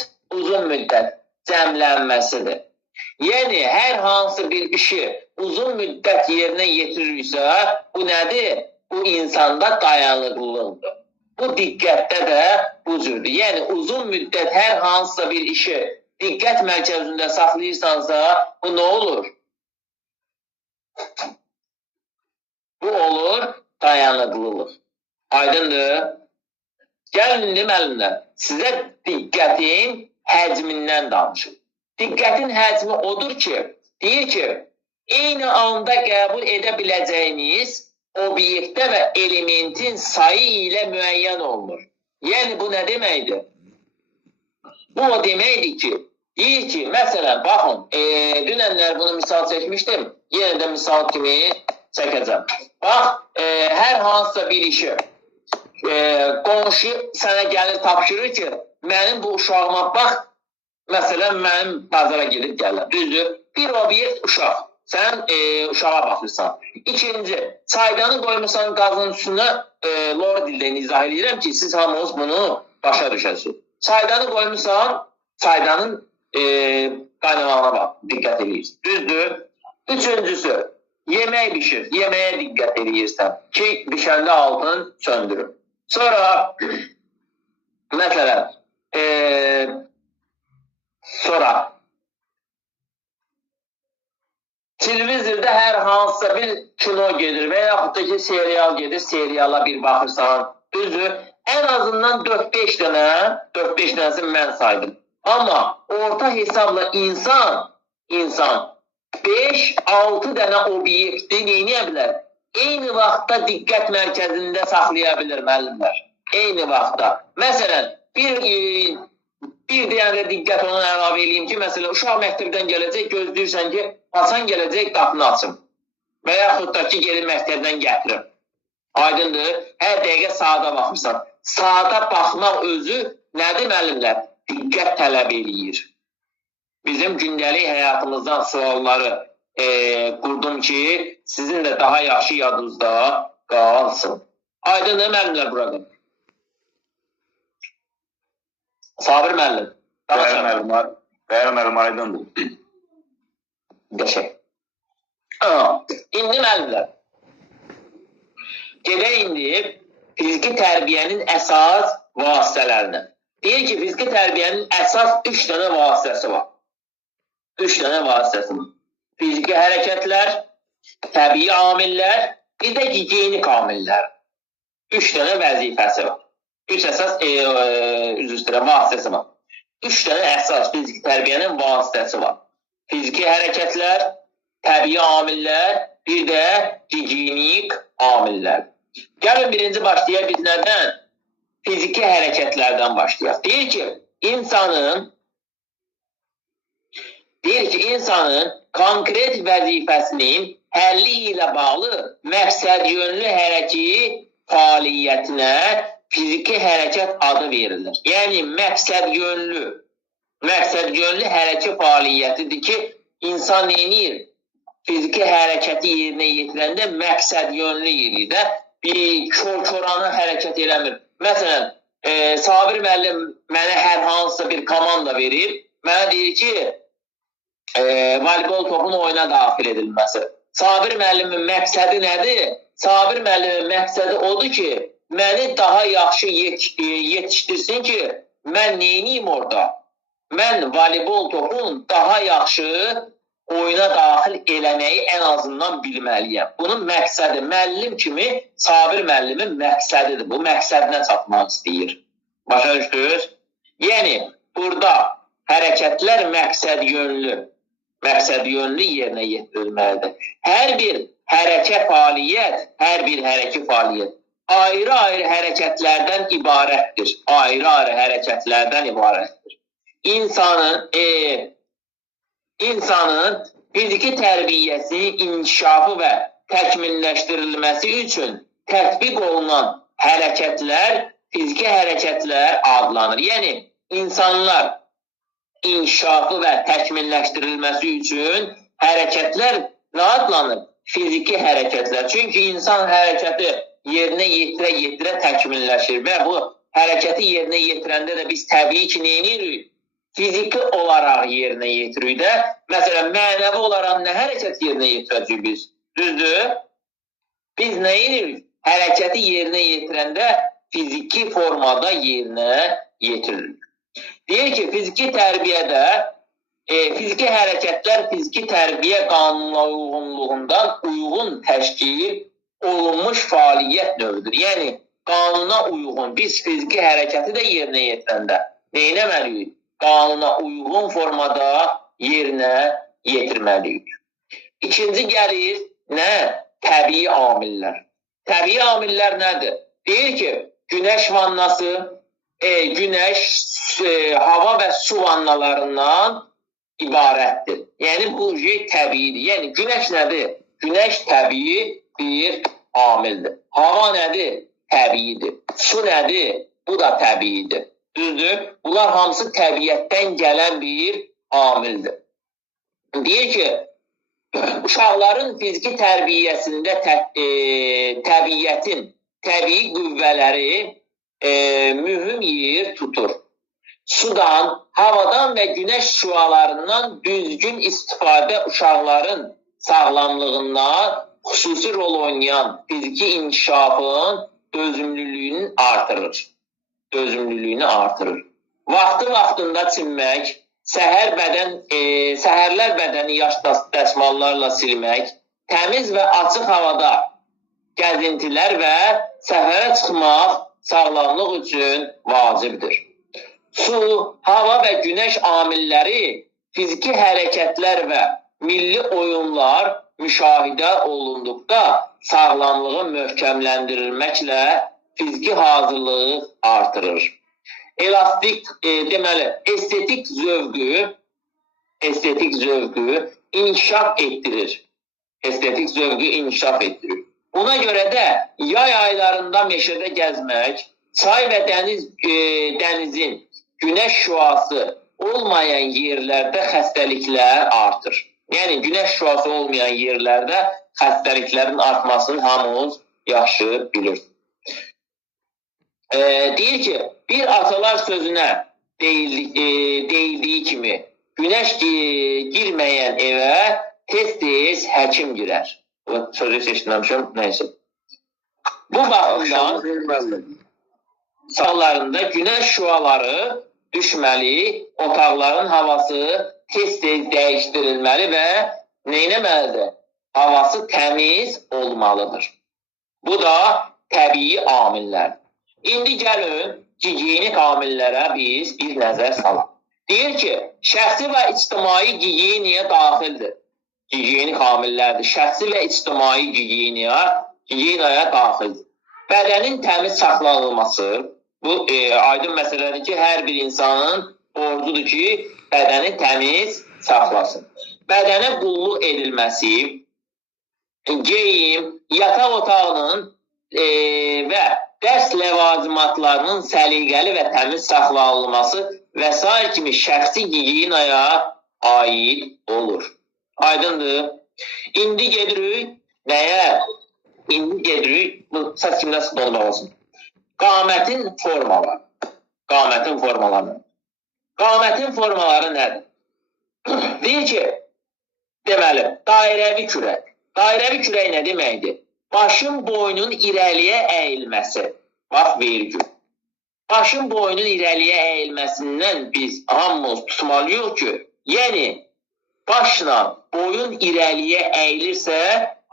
cəmlənməsidir. Yəni, hər hansı bir işi uzun müddət yerinə yetirirsə, bu nədir? Bu insanda dayanıqlılıqdır. Bu diqqətdə də bu cürdür. Yəni, uzun müddət hər hansısa bir işi diqqət mərkəzində saxlayırsansa, bu nə olur? Bu olur dayanıqlılıq. Aydındır? Gəlin, müəllimlər, sizə diqqətin həcmindən danışır. Diqqətin həcmi odur ki, deyir ki, eyni anda qəbul edə biləcəyiniz obyektə və elementin sayı ilə müəyyən olunur. Yəni, bu nə deməkdir? Bu o deməkdir ki, deyir ki, məsələn, baxın, dünənlər bunu misal çəkmişdim, yenə də misal kimi çəkəcəm. Bax, hər hansısa bir işi qonşu sənə gəlir, tapşırır ki, mənim bu uşağıma bax, məsələn, mənim bazara gedib gəlirəm. Düzdür, bir obyekt uşaq. Sən uşağa baxırsan. İkinci, çaydanı qoymuşsan qazının üstünə, lor dildə izah edirəm ki, siz hamınız bunu başa düşəsiniz. Çaydanı qoymuşsan, çaydanın qaynamağına bax, diqqət edirsən. Düzdür. Üçüncüsü, yemək bişir, yeməyə diqqət edirsən ki, bişəndə altını söndürür. Sonra, məsələn, televizorda hər hansısa bir kino gedir və yaxud da ki, serial gedir, seriala bir baxırsan, düzdür, ən azından 4-5 dənəsini mən saydım. Amma orta hesabla insan 5-6 dənə obyekti neyləyə bilər? Eyni vaxtda diqqət mərkəzində saxlaya bilir müəllimlər. Eyni vaxtda. Məsələn, bir deyəndə diqqət ona əlavə edeyim ki, məsələn, uşaq məktəbdən gələcək, gözləyirsən ki, Hasan gələcək, qapını açım. Və yaxud da ki, gelin məktəbdən gətirim. Aydındır, hər dəqiqə saata baxırsan. Saata baxmaq özü nədir müəllimlər? Diqqət tələb eləyir. Bizim gündəlik həyatımızdan sualları qurdum ki, sizin də daha yaxşı yadınızda qalsın. Aydındır müəllimlər burada. Sabir müəllim. Bəli müəllim, aydındır. Qəşəng. İndi müəllimlər, gedək indi fiziki tərbiyənin əsas vasitələrinə. Deyir ki, fiziki tərbiyənin əsas 3 dənə vasitəsi var. 3 dənə vasitəsi var. Fiziki hərəkətlər, təbii amillər, bir də gigiyenik amillər. 3 dənə vəzifəsi var. 3 əsas vasitəsi var. 3 dənə əsas fiziki tərbiyənin vasitəsi var. Fiziki hərəkətlər, təbii amillər, bir də gigiyenik amillər. Gəlin birinci başlayaq biz nədən? Fiziki hərəkətlərdən başlayaq. Deyir ki, insanın konkret vəzifəsinin həlli ilə bağlı məqsədyönlü hərəki fəaliyyətinə fiziki hərəkət adı verilir. Yəni, məqsədyönlü hərəki fəaliyyətidir ki, insan neyinir? Fiziki hərəkəti yerinə yetirəndə məqsədyönlü yeridir də. bir kör-köranı hərəkət eləmir. Məsələn, Sabir müəllim mənə hər hansısa bir komanda verir. Mənə deyir ki, voleybol topun oyuna daxil edilməsi. Sabir müəllimin məqsədi nədir? Sabir müəllimin məqsədi odur ki, məni daha yaxşı yetişdirsin ki, mən neyniyim orada? Mən voleybol topun daha yaxşı oyuna daxil eləməyi ən azından bilməliyəm. Bunun məqsədi müəllim kimi Sabir müəllimin məqsədidir. Bu məqsədinə çatmaq istəyir. Başa düşdünüz? Yəni, burada hərəkətlər məqsəd yönlü yerinə yetirilməlidir. Hər bir hərəkə fəaliyyət ayrı-ayrı hərəkətlərdən ibarətdir. İnsanın fiziki tərbiyəsi, inkişafı və təkmilləşdirilməsi üçün tətbiq olunan hərəkətlər fiziki hərəkətlər adlanır. Yəni, insanlar inkişafı və təkmilləşdirilməsi üçün hərəkətlər nə adlanır? Fiziki hərəkətlər. Çünki insan hərəkəti yerinə yetirə təkmilləşir və bu hərəkəti yerinə yetirəndə də biz təbii ki, neyinirik? Fiziki olaraq yerinə yetiririk də. Məsələn, mənəvi olaraq nə hərəkət yerinə yetirəcəyik biz? Düzdür? Biz nə edirik? Hərəkəti yerinə yetirəndə fiziki formada yerinə yetiririk. Deyir ki, fiziki tərbiyədə fiziki hərəkətlər fiziki tərbiyə qanununa uyğunluğundan uyğun təşkil olunmuş fəaliyyət növüdür. Yəni, qanuna uyğun. Biz fiziki hərəkəti də yerinə yetirəndə neynəməliyik? Qanuna uyğun formada yerinə yetirməliyik. İkinci gəlir, nə? Təbii amillər. Təbii amillər nədir? Deyir ki, günəş vannası, hava və su vannalarından ibarətdir. Yəni, bu təbiidir. Yəni, günəş nədir? Günəş təbii bir amildir. Hava nədir? Təbiidir. Su nədir? Bu da təbiidir. Düzdür? Bunlar hamısı təbiətdən gələn bir amildir. Deyir ki, uşaqların fiziki tərbiyəsində təbiətin təbii qüvvələri mühüm yer tutur. Sudan, havadan və günəş şüalarından düzgün istifadə uşaqların sağlamlığından xüsusi rol oynayan fiziki inkişafın dözümlülüyünü artırır. Vaxtında çimmək, səhərlər bədəni yaş dəsmallarla silmək, təmiz və açıq havada gəzintilər və səfərə çıxmaq sağlamlıq üçün vacibdir. Su, hava və günəş amilləri, fiziki hərəkətlər və milli oyunlar müşahidə olunduqda sağlamlığı möhkəmləndirilməklə fiziki hazırlığı artırır. Estetik zövqü inkişaf etdirir. Buna görə də yay aylarında meşədə gəzmək, çay və dənizin günəş şüası olmayan yerlərdə xəstəliklər artır. Yəni, günəş şüası olmayan yerlərdə xəstəliklərin artmasını hamımız yaxşı bilir. Deyir ki, bir atalar sözünə deyildiyi kimi, günəş girməyən evə tez-tez həkim girər. Sözü seçdirməmişəm, neysə. Bu baxımdan sağlarında günəş şüaları düşməli, otaqların havası tez-tez dəyişdirilməli və neynəməlidir? Havası təmiz olmalıdır. Bu da təbii amillər. İndi gəlin, gigiyenik amillərə biz bir nəzər salaq. Deyir ki, şəxsi və ictimai gigiyeniyyə daxildir. Gigiyenik amillərdir. Şəxsi və ictimai gigiyeniyyə daxildir. Bədənin təmiz saxlanılması, bu aydın məsələdir ki, hər bir insanın borcudur ki, bədəni təmiz saxlasın. Bədənə qulluq edilməsi, geyim, yataq otağının və dərs ləvazimatlarının səliqəli və təmiz saxlanılması və s. kimi şəxsi gigiyeniyaya aid olur. Aydındır. İndi gedirik nəyə? İndi gedirik, bu səs kimdən olmaq olsun. Qamətin formaları. Qamətin formaları. Qamətin formaları nədir? Deyir ki, deməli, dairəvi kürək. Dairəvi kürək nə deməkdir? Başın boynun irəliyə əyilməsi. Bax, vergül. Başın boynun irəliyə əyilməsindən biz hamımız tutmalıyıq ki, yəni, başla boyun irəliyə əyilirsə,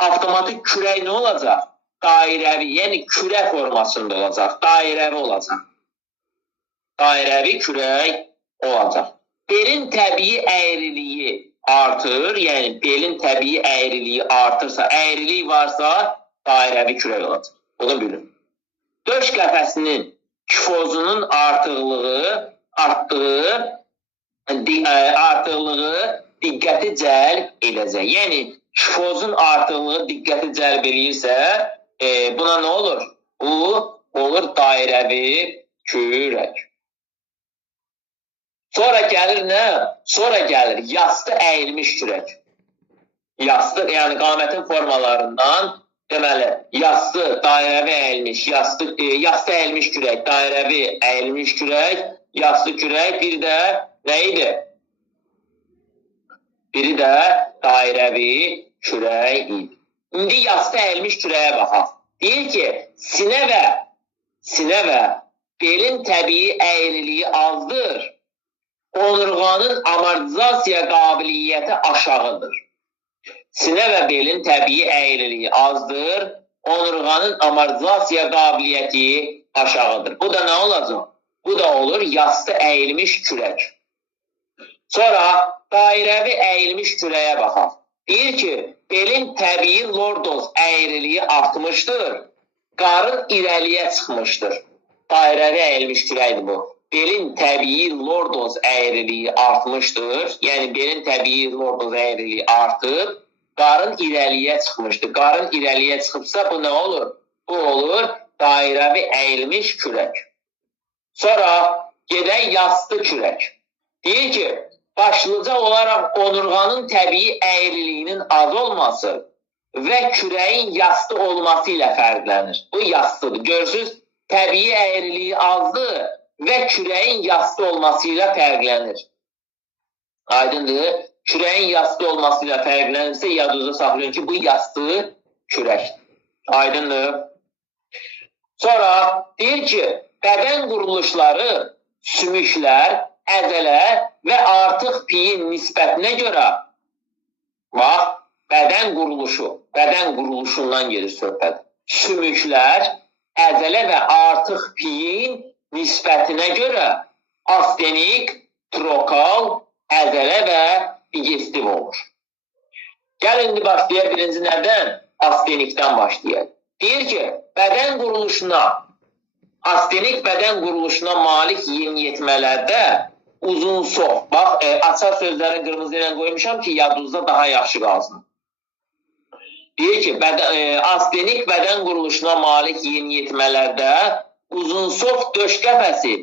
avtomatik kürək nə olacaq? Dairəvi, yəni kürə formasında olacaq, dairəvi olacaq. Dairəvi kürək olacaq. Belin təbii əyriliyi artır, yəni belin təbii əyriliyi artırsa, əyriliyi varsa, dairəvi kürək olacaq. Bunu bilin. Döş qəfəsinin kifozunun artıqlığı diqqəti cəlb edəcək. Yəni, kifozun artıqlığı diqqəti cəlb edirsə, buna nə olur? Bu olur dairəvi kürək. Sonra gəlir nə? Sonra gəlir yastı əyilmiş kürək. Yastı, yəni qamətin formalarından deməli, yastı, dairəvi əyilmiş, yastı əyilmiş kürək, dairəvi əyilmiş kürək, yastı kürək, bir də nə idi? Biri də dairəvi kürək idi. İndi yastı əyilmiş kürəyə baxaq. Deyir ki, sinə və belin təbii əyriliyi azdır. Onurğanın amortizasiya qabiliyyəti aşağıdır. Sinə və belin təbii əyriliyi azdır. Onurğanın amortizasiya qabiliyyəti aşağıdır. Bu da nə olacaq? Bu da olur yastı əyilmiş kürək. Sonra dairəvi əyilmiş kürəyə baxaq. Deyir ki, belin təbii lordoz əyriliyi artmışdır. Qarın irəliyə çıxmışdır. Dairəvi əyilmiş kürəkdir bu. Belin təbii lordoz əyriliyi artmışdır. Yəni, belin təbii lordoz əyriliyi artıb, qarın irəliyə çıxmışdır. Qarın irəliyə çıxıbsa, bu nə olur? Bu olur dairəvi əyilmiş kürək. Sonra gedək yastı kürək. Deyir ki, başlıca olaraq onurğanın təbii əyriliyinin az olması və kürəyin yastı olması ilə fərqlənir. Bu yastıdır. Görürsünüz, təbii əyriliyi azdır və kürəyin yastı olması ilə fərqlənir. Aydındır. Kürəyin yastı olması ilə fərqlənirsə, yadınızda saxlayın ki, bu yastı kürəkdir. Aydındır. Sonra deyir ki, bədən quruluşları, sümüklər, əzələ və artıq piyin nisbətinə görə, bax, bədən quruluşundan gedir söhbət. Sümüklər, əzələ və artıq piyin nisbətinə görə astenik, trokal, əzələ və digestiv olur. Gəl indi başlayaq birinci nədən? Astenikdən başlayaq. Deyir ki, bədən quruluşuna, astenik bədən quruluşuna malik yeniyetmələrdə uzun sox, bax, açar sözlərin qırmızı ilə qoymuşam ki, yadınızda daha yaxşı qalsın. Deyir ki, astenik bədən quruluşuna malik yeniyetmələrdə uzun sox döş qəfəsi,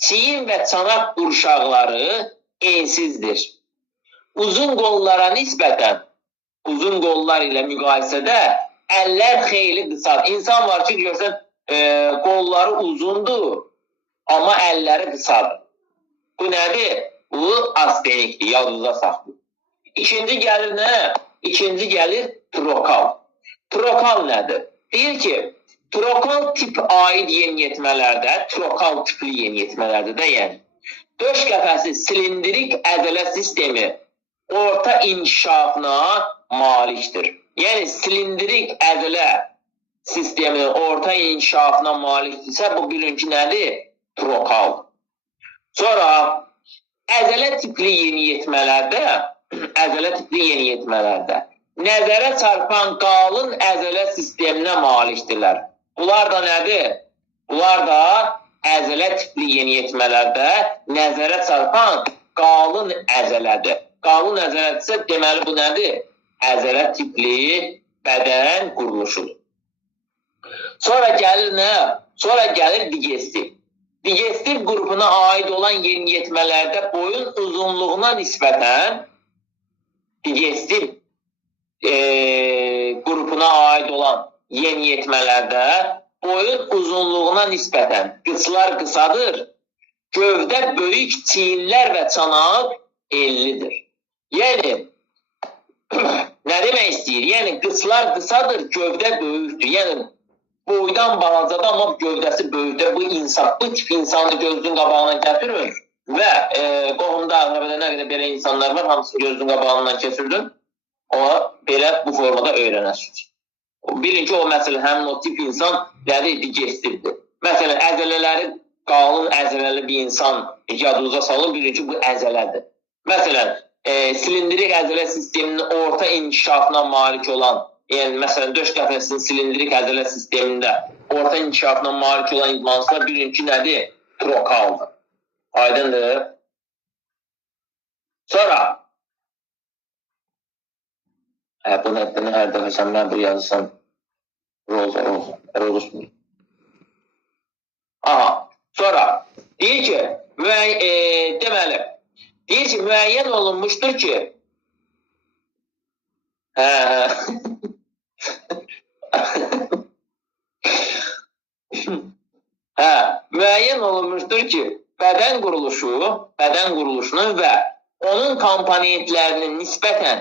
çiyin və çanaq qurşaqları ensizdir. Uzun qollara nisbətən, uzun qollar ilə müqayisədə əllər xeyli qısadır. İnsan var ki, görsən, qolları uzundur, amma əlləri qısadır. Bu nədir? Bu astenikdir, yadınızda saxlayın. İkinci gəlir nə? İkinci gəlir trokal. Trokal nədir? Deyir ki, trokal tip aid yeniyetmələrdə, trokal tipli yeniyetmələrdə də yəni, döş qəfəsi silindrik əzələ sistemi orta inkişafına malikdir. Yəni, silindrik əzələ sisteminin orta inkişafına malikdirsə, bu bilin ki, nədir? Trokal. Sonra, əzələ tipli yeniyetmələrdə nəzərə çarpan qalın əzələ sisteminə malikdirlər. Bunlar da nədir? Bunlar da əzələ tipli yeniyetmələrdə nəzərə çarpan qalın əzələdir. Qalın əzələdirsə, deməli bu nədir? Əzələ tipli bədən quruluşudur. Sonra gəlir nə? Sonra gəlir digestiv. Digestiv qrupuna aid olan yeniyetmələrdə boyun uzunluğuna nisbətən digestiv qrupuna aid olan yeniyetmələrdə boyun uzunluğuna nisbətən qıçlar qısadır, gövdə böyük, çiyinlər və çanaq enlidir. Yəni, nə demək istəyir? Yəni, qıçlar qısadır, gövdə böyükdür. Yəni, boydan balacadır, amma gövdəsi böyükdür. Bu tip insanı gözünün qabağına gətirir və qohumda, əqrəbədə nə qədər belə insanlar var, hamısını gözünün qabağından keçirdin, ona belə bu formada öyrənəsiniz. Bilin ki, o məsələ həmin o tip insan nədir? Digestivdir. Məsələn, əzələləri qalın əzələli bir insan yadınıza salın, bilin ki, bu əzələdir. Məsələn, silindrik əzələ sisteminin orta inkişafına malik olan, yəni məsələn, döş qəfəsinin silindrik əzələ sistemində orta inkişafına malik olan idmanslar bilin ki, nədir? Trokaldır. Aydındır. Sonra, bu nəddini hər dəfə sən mən bir yazırsan, Rozus mu? Aha, sonra, deyir ki, deməli, deyir ki, müəyyən olunmuşdur ki, müəyyən olunmuşdur ki, bədən quruluşunun və onun komponentlərinin nisbəti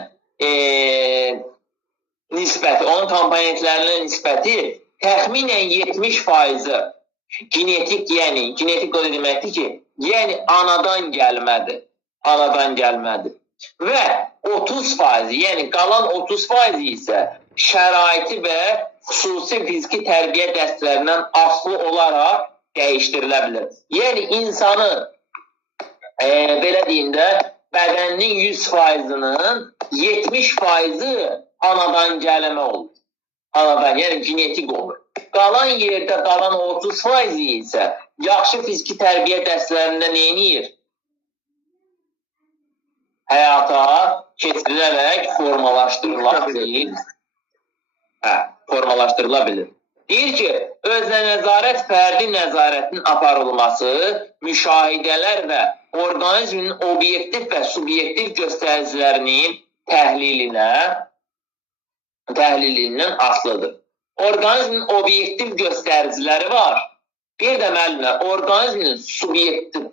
təxminən 70%-ı genetik, yəni genetik o deməkdir ki, yəni anadan gəlmədir. Və 30%, yəni qalan 30% isə şəraiti və xüsusi fiziki tərbiyə dərslərindən asılı olaraq dəyişdirilə bilir. Yəni insanı belə deyim də bədəninin 100%-ının 70%-ı anadan gəlmə olur. Anadan, yəni genetik olur. Qalan yerdə qalan 30% isə yaxşı fiziki tərbiyə dərslərində neyinir? Həyata keçirilərək formalaşdırıla bilir. Deyir ki, özlə nəzarət fərdi nəzarətin aparılması, müşahidələr və orqanizmin obyektiv və subyektiv göstəricilərinin təhlilindən asılıdır. Orqanizmin obyektiv göstəriciləri var. Bir də müəllimlər, orqanizmin subyektiv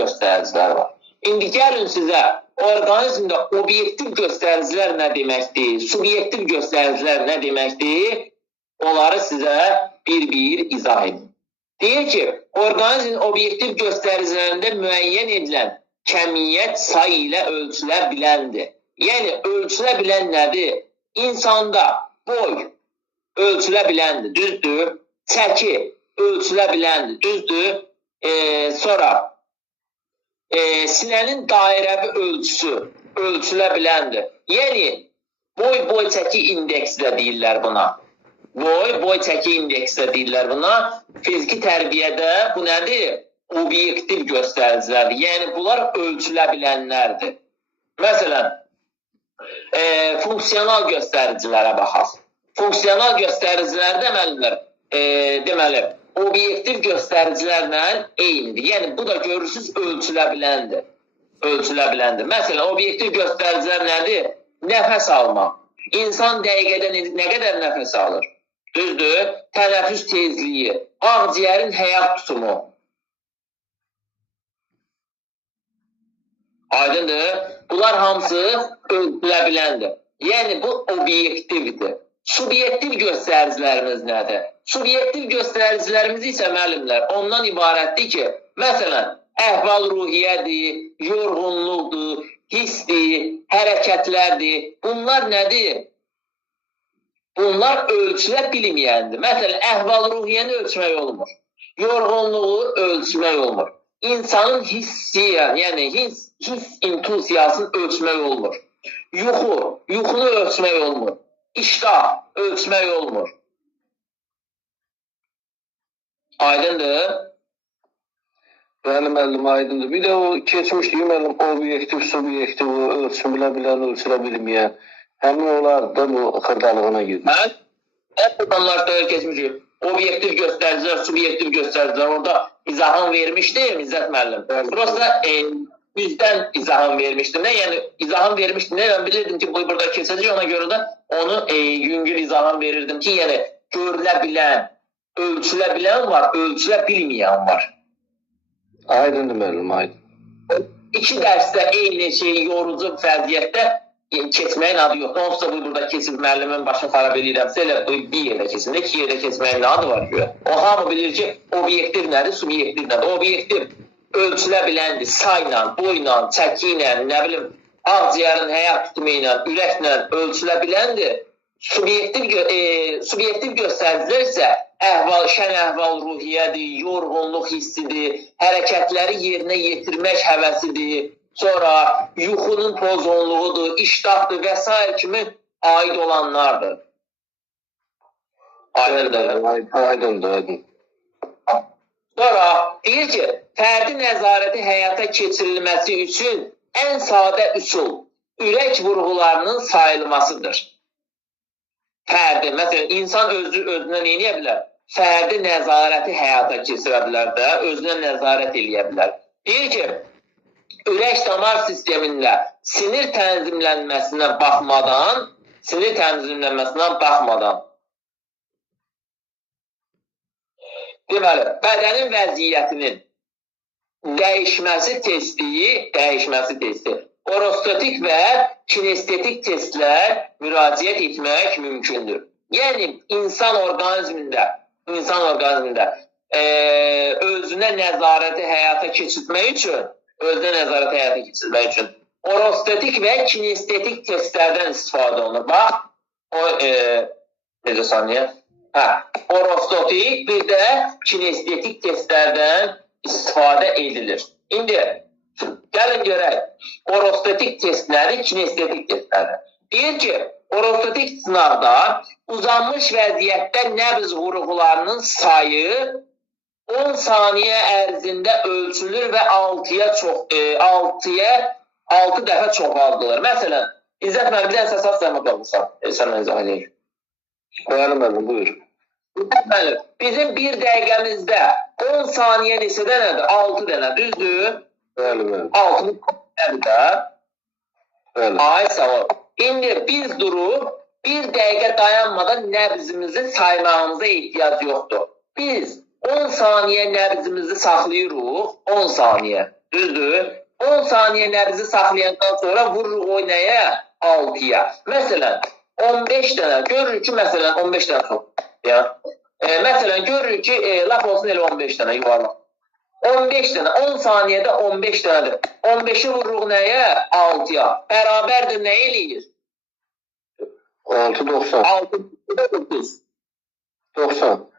göstəriciləri var. İndi gəlin sizə orqanizmdə obyektiv göstəricilər nə deməkdir, subyektiv göstəricilər nə deməkdir, onları sizə bir-bir izah edin. Deyir ki, orqanizmin obyektiv göstəricilərində müəyyən edilən kəmiyyət sayı ilə ölçülə biləndir. Yəni, ölçülə bilən nədir? İnsanda boy ölçülə biləndir, düzdür. Çəki ölçülə biləndir, düzdür. Sonra sinənin dairəvi ölçüsü ölçülə biləndir. Yəni, boy çəki indeksi də deyirlər buna. Boy çəki indeksi də deyirlər buna. Fiziki tərbiyədə bu nədir? Obyektiv göstəricilərdir. Yəni, bunlar ölçülə bilənlərdir. Məsələn, funksional göstəricilərə baxaq. Funksiyonal göstəricilərdə deməli, obyektiv göstəricilərlə eynidir. Yəni, bu da görürsünüz, ölçülə biləndir. Məsələn, obyektiv göstəricilər nədir? Nəfəs almaq. İnsan dəqiqədə nə qədər nəfəs alır? Düzdür, tənəffüs tezliyi, ağciyərin həyat tutumu. Aydındır. Bunlar hamısı ölçülə biləndir. Yəni, bu obyektivdir. Subyektiv göstəricilərimiz nədir? Subyektiv göstəricilərimiz isə müəllimlər ondan ibarətdir ki, məsələn, əhval-ruhiyyədir, yorğunluqdur, hissdir, hərəkətlərdir. Bunlar nədir? Bunlar ölçülə bilməyəndir. Məsələn, əhval-ruhiyyəni ölçmək olmur. Yorğunluğu ölçmək olmur. İnsanın hissi, yəni hiss intusiyasını ölçmək olmur. Yuxunu ölçmək olmur. İştah ölçmək olmur. Aydındır? Bəli, müəllim, aydındır. Bir də o keçmişdir, müəllim, obyektiv, subyektiv, ölçülə bilən, ölçülə bilməyən. Həmin onlar da bu xırdalığına gedir. Onlar da keçmişdir. Obyektiv göstəricilər, subyektiv göstəricilər. Orada izahını vermişdim, İzzət müəllim. Prosta üzdən izahım vermişdim. Nə yəni izahım vermişdim, nə mən bilirdim ki, bu burada keçəcək, ona görə də onu yüngül izahım verirdim ki, yəni görülə bilən, ölçülə bilən var, ölçülə bilməyən var. Aydındır müəllim, aydın. İki dərsdə eyni şey, yorucu vəziyyətdə keçməyin adı yoxdur. Onsuz da burada keçib müəllimin başını xarab edirəmsə, elə bir yerdə keçsin, iki yerdə keçməyin adı var ki. O hamı bilir ki, obyektiv nədir, subyektiv nədir. Obyektiv ölçülə biləndir, sayla, boyla, çəki ilə, nə bilim, ağciyərin həyat tutumu ilə, ürəklə ölçülə biləndir. Subyektiv göstəricilər isə şən əhval ruhiyyədir, yorğunluq hissidir, hərəkətləri yerinə yetirmək həvəsidir, sonra yuxunun pozğunluğudur, iştahdır və s. kimi aid olanlardır. Aydındır. Sonra deyir ki, fərdi nəzarəti həyata keçirilməsi üçün ən sadə üsul ürək vurğularının sayılmasıdır. Fərdi, məsələn, insan özünə neyləyə bilər? Fərdi nəzarəti həyata keçirə bilər də, özünə nəzarət eləyə bilər. Deyir ki, ürək damar sistemində sinir tənzimlənməsinə baxmadan, deməli, bədənin vəziyyətinin dəyişməsi testi, orostatik və kinestetik testlər müraciət etmək mümkündür. Yəni, insan orqanizmində özünə nəzarəti həyata keçirmək üçün orostatik və kinestetik testlərdən istifadə olunur. Bax, necə saniyə? Orostatik bir də kinestetik testlərdən istifadə edilir. İndi, gəlin görək, orostatik testləri, kinestetik testləri. Deyir ki, orostatik sınavda uzanmış vəziyyətdə nəbz vurğularının sayı 10 saniyə ərzində ölçülür və 6 dəfə çoxaldılır. Məsələn, İzzət müəllim, bir dənə əsas saymaq qalmışsan. Sənə izah edeyim. Müəllim, buyur. Bizim bir dəqiqəmizdə 10 saniyə neçə dənədir? 6 dənə, düzdür? Bəli. 6 dənədir də. Bəli. Ay, sağ ol. İndi biz durub, bir dəqiqə dayanmadan nəbzimizi saymağımıza ehtiyac yoxdur. Biz 10 saniyə nəbzimizi saxlayırıq, 10 saniyə, düzdür? 10 saniyə nəbzi saxlayandan sonra vururuq o nəyə? 6-ya. Məsələn, 15 dənə, görürük ki, məsələn, 15 dənə çox. Məsələn, görürük ki, laf olsun elə 15 dənə yuvarlaq. 15 dənə, 10 saniyədə 15 dənədir. 15-i vururuq nəyə? 6-ya. Bərabərdir, nə eləyir? 6, 90. 6, 9. 90.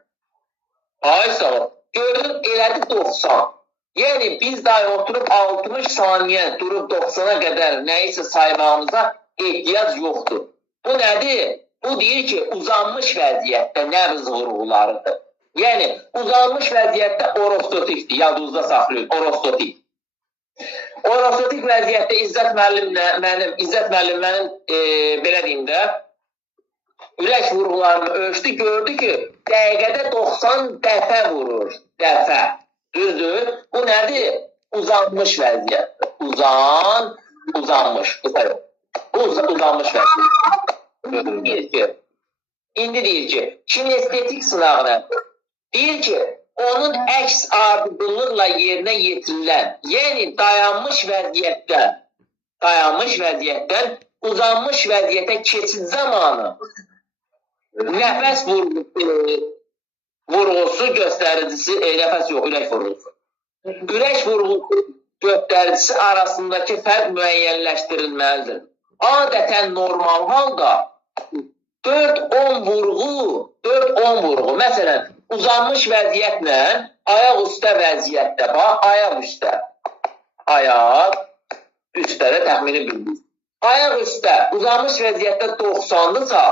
Ay sağ ol. Gördün, elədi 90. Yəni, biz dahi oturup 60 saniyə durub 90-a qədər nəyisə saymağımıza ehtiyac yoxdur. Bu nədir? Bu deyir ki, uzanmış vəziyyətdə nəbz vurğularıdır. Yəni, uzanmış vəziyyətdə orostatikdir, yadınızda saxlayın, orostatik. Orostatik vəziyyətdə İzzət müəllim mənim belə deyim də, ürək vurğularını ölçdü, gördü ki, dəqiqədə 90 dəfə vurur, dəfə. Düzdür? Bu nədir? Uzanmış vəziyyətdir. Uzanmış. Bu uzanmış vəziyyətdir. İndi deyir ki, kinestetik sınağı nədir? Deyir ki, onun əks ardıqlıqla yerinə yetirilən, yəni dayanmış vəziyyətdən uzanmış vəziyyətə keçid zamanı nəfəs vurğusu göstəricisi, nəfəs yox, ürək vurğusu. Ürək vurğusu göstəricisi arasındakı fərq müəyyənləşdirilməlidir. Adətən normal halda 4-10 vurğu, məsələn, uzanmış vəziyyətlə ayaq üstə vəziyyətdə, bax, ayaq üstə də təxmini bildir. Ayaq üstə, uzanmış vəziyyətdə 90-dırsa,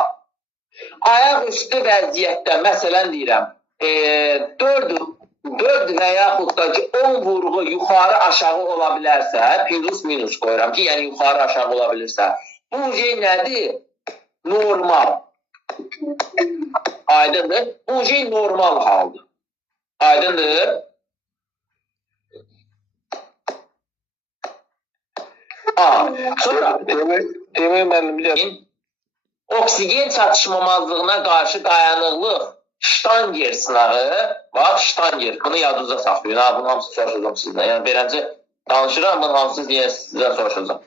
ayaq üstü vəziyyətdə, məsələn deyirəm, 4 və yaxud da ki 10 vurğu yuxarı aşağı ola bilərsə, plus minus qoyuram ki, yəni yuxarı aşağı ola bilirsə, bu şey nədir? Normal. Aydındır? Bu şey normal haldır. Aydındır? Sonra demək müəllim bir də oksigen çatışmamazlığına qarşı dayanıqlıq Ştanger sınağı, bax Ştanger, bunu yadınızda saxlayın. Ha, bunu hamısı soruşacağım sizdən. Yəni beləncə danışıram, bunu hamısı sizdən soruşacağım.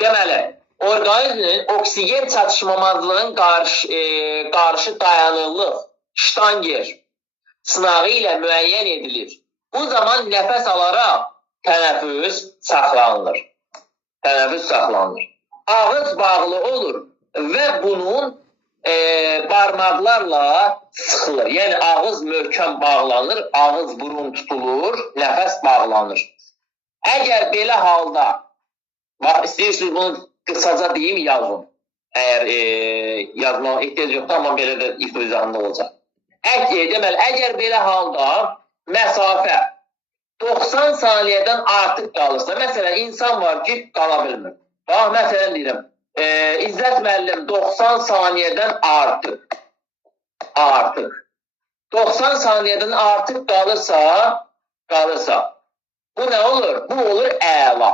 Deməli, orqanizmin oksigen çatışmamazlığın qarşı dayanıqlıq Ştanger sınağı ilə müəyyən edilir. Bu zaman nəfəs alaraq tənəffüs saxlanılır. Tənəffüs saxlanılır. Ağız bağlı olur və bunun barmaqlarla sıxılır. Yəni ağız möhkəm bağlanır, ağız burun tutulur, nəfəs bağlanır. Əgər belə halda, bax istəyirsiniz bunu qısaca deyim, yazın. Əgər yazmağa ehtiyac yoxdur, amma belə də ifrizahında olacaq. Deməli, əgər belə halda məsafə 90 saniyədən artıq qalırsa, məsələn, insan var ki, qala bilmir. Bax, məsələn deyirəm, İzzət müəllim 90 saniyədən artıq 90 saniyədən artıq qalırsa bu nə olur? Bu olur əla.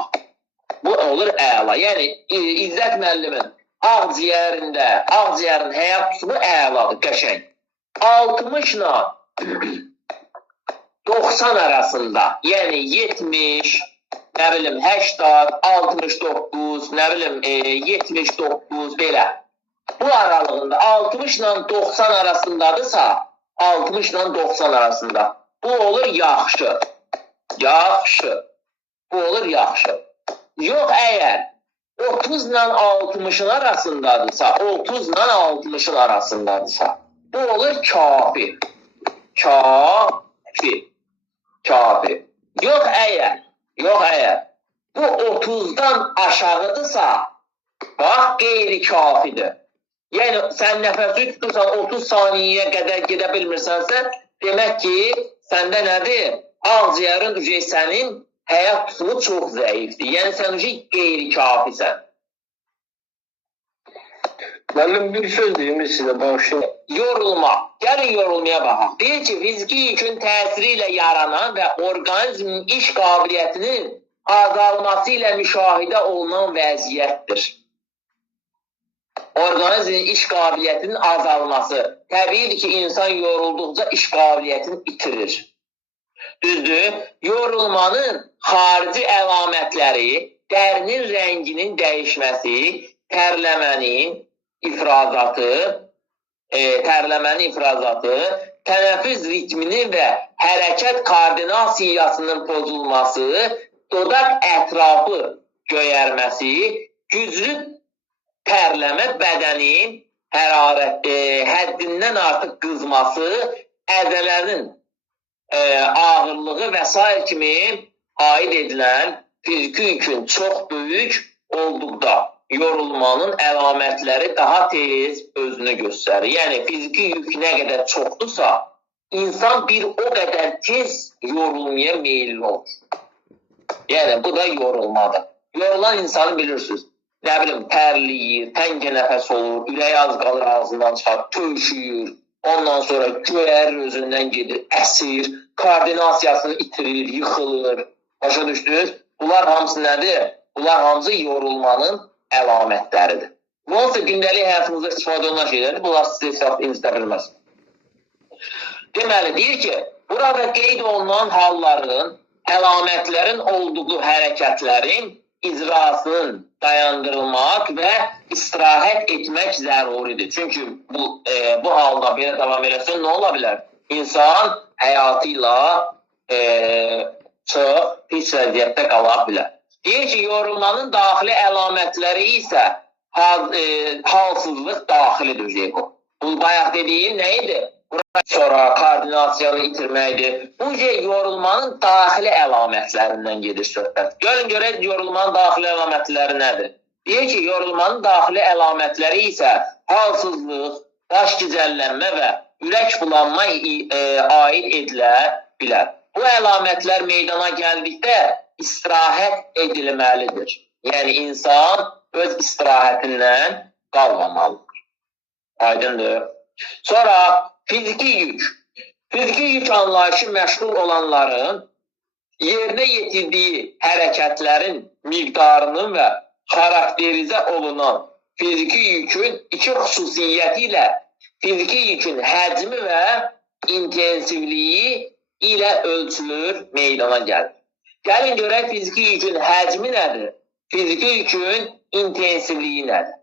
Bu olur əla. Yəni İzzət müəllimin ağciyərin həyat tutumu əladır, qəşəng. 60 ilə 90 arasında, yəni 70, nə bilim 80, 69, nə bilim 79 belə. Bu aralığında 60 ilə 90 arasındadırsa, 60 ilə 90 arasında bu olur yaxşı. Yaxşı. Bu olur yaxşı. Yox, əgər 30 ilə 60'ın arasındadırsa, 30 ilə 60'ın arasındadırsa bu olur kafi. Kafi. Yox, əgər bu 30'dan aşağıdırsa, bax, qeyri-kafidir. Yəni, sən nəfəsi tutursan, 30 saniyəyə qədər gedə bilmirsənsə, demək ki, səndə nədir? Ağciyərin sənin həyat tutumu çox zəifdir. Yəni, sən qeyri-kafisən. Müəllim, bir söz deyim sizə, bağışlayın. Yorulma. Gəlin yorulmaya baxaq. Deyir ki, fiziki yükün təsiri ilə yaranan və orqanizmin iş qabiliyyətinin azalması ilə müşahidə olunan vəziyyətdir. Orqanizmin iş qabiliyyətinin azalması. Təbiidir ki, insan yorulduqca iş qabiliyyətini itirir. Düzdür, yorulmanın xarici əlamətləri, dərinin rənginin dəyişməsi, tərləmənin ifrazatı, tənəffüs ritminin və hərəkət koordinasiyasının pozulması, dodaq ətrafı göyərməsi, güclü tərləmə, bədənin həddindən artıq qızması, əzələrin ağırlığı və s. kimi aid edilən fiziki yükün çox böyük olduqda yorulmanın əlamətləri daha tez özünü göstərir. Yəni, fiziki yük nə qədər çoxdursa, insan bir o qədər tez yorulmaya meyilli olur. Yəni, bu da yorulmadır. Yorulan insanı bilirsiniz. Nə bilim, tərliyir, təngə nəfəs olur, ürəyi az qalır ağzından çıxar, tövşüyür, ondan sonra göyərir özündən gedir, əsir, koordinasiyasını itirir, yıxılır. Başa düşdünüz? Bunlar hamısı nədir? Bunlar hamısı yorulmanın əlamətləridir. Bu olsa gündəlik həyatımızda istifadə olunan şeylərdir. Bunlar sizə incitə bilməz. Deməli, deyir ki, burada qeyd olunan halların, əlamətlərin olduğu hərəkətlərin icrasının dayandırılmaq və istirahət etmək zəruridir. Çünki bu halda belə davam eləsə nə ola bilər? İnsan həyatı ilə çox pis vəziyyətdə qala bilər. Deyir ki, yorulmanın daxili əlamətləri isə halsızlıq daxilidir. Bu bayaq dediyim nə idi? Sonra koordinasiyanı itirməkdir. Bu yorulmanın daxili əlamətlərindən gedir söhbət. Görək yorulmanın daxili əlamətləri nədir? Deyir ki, yorulmanın daxili əlamətləri isə halsızlıq, baş gicəllənmə və ürək bulanma aid edilə bilər. Bu əlamətlər meydana gəldikdə istirahət edilməlidir. Yəni, insan öz istirahətindən qalmamalıdır. Aydındır. Sonra fiziki yük. Fiziki yük anlayışı məşğul olanların yerinə yetirdiyi hərəkətlərin miqdarının və xarakterizə olunan fiziki yükün iki xüsusiyyəti ilə fiziki yükün həcmi və intensivliyi ilə ölçülür, meydana gəlir. Gəlin görək fiziki yükün həcmi nədir? Fiziki yükün intensivliyi nədir?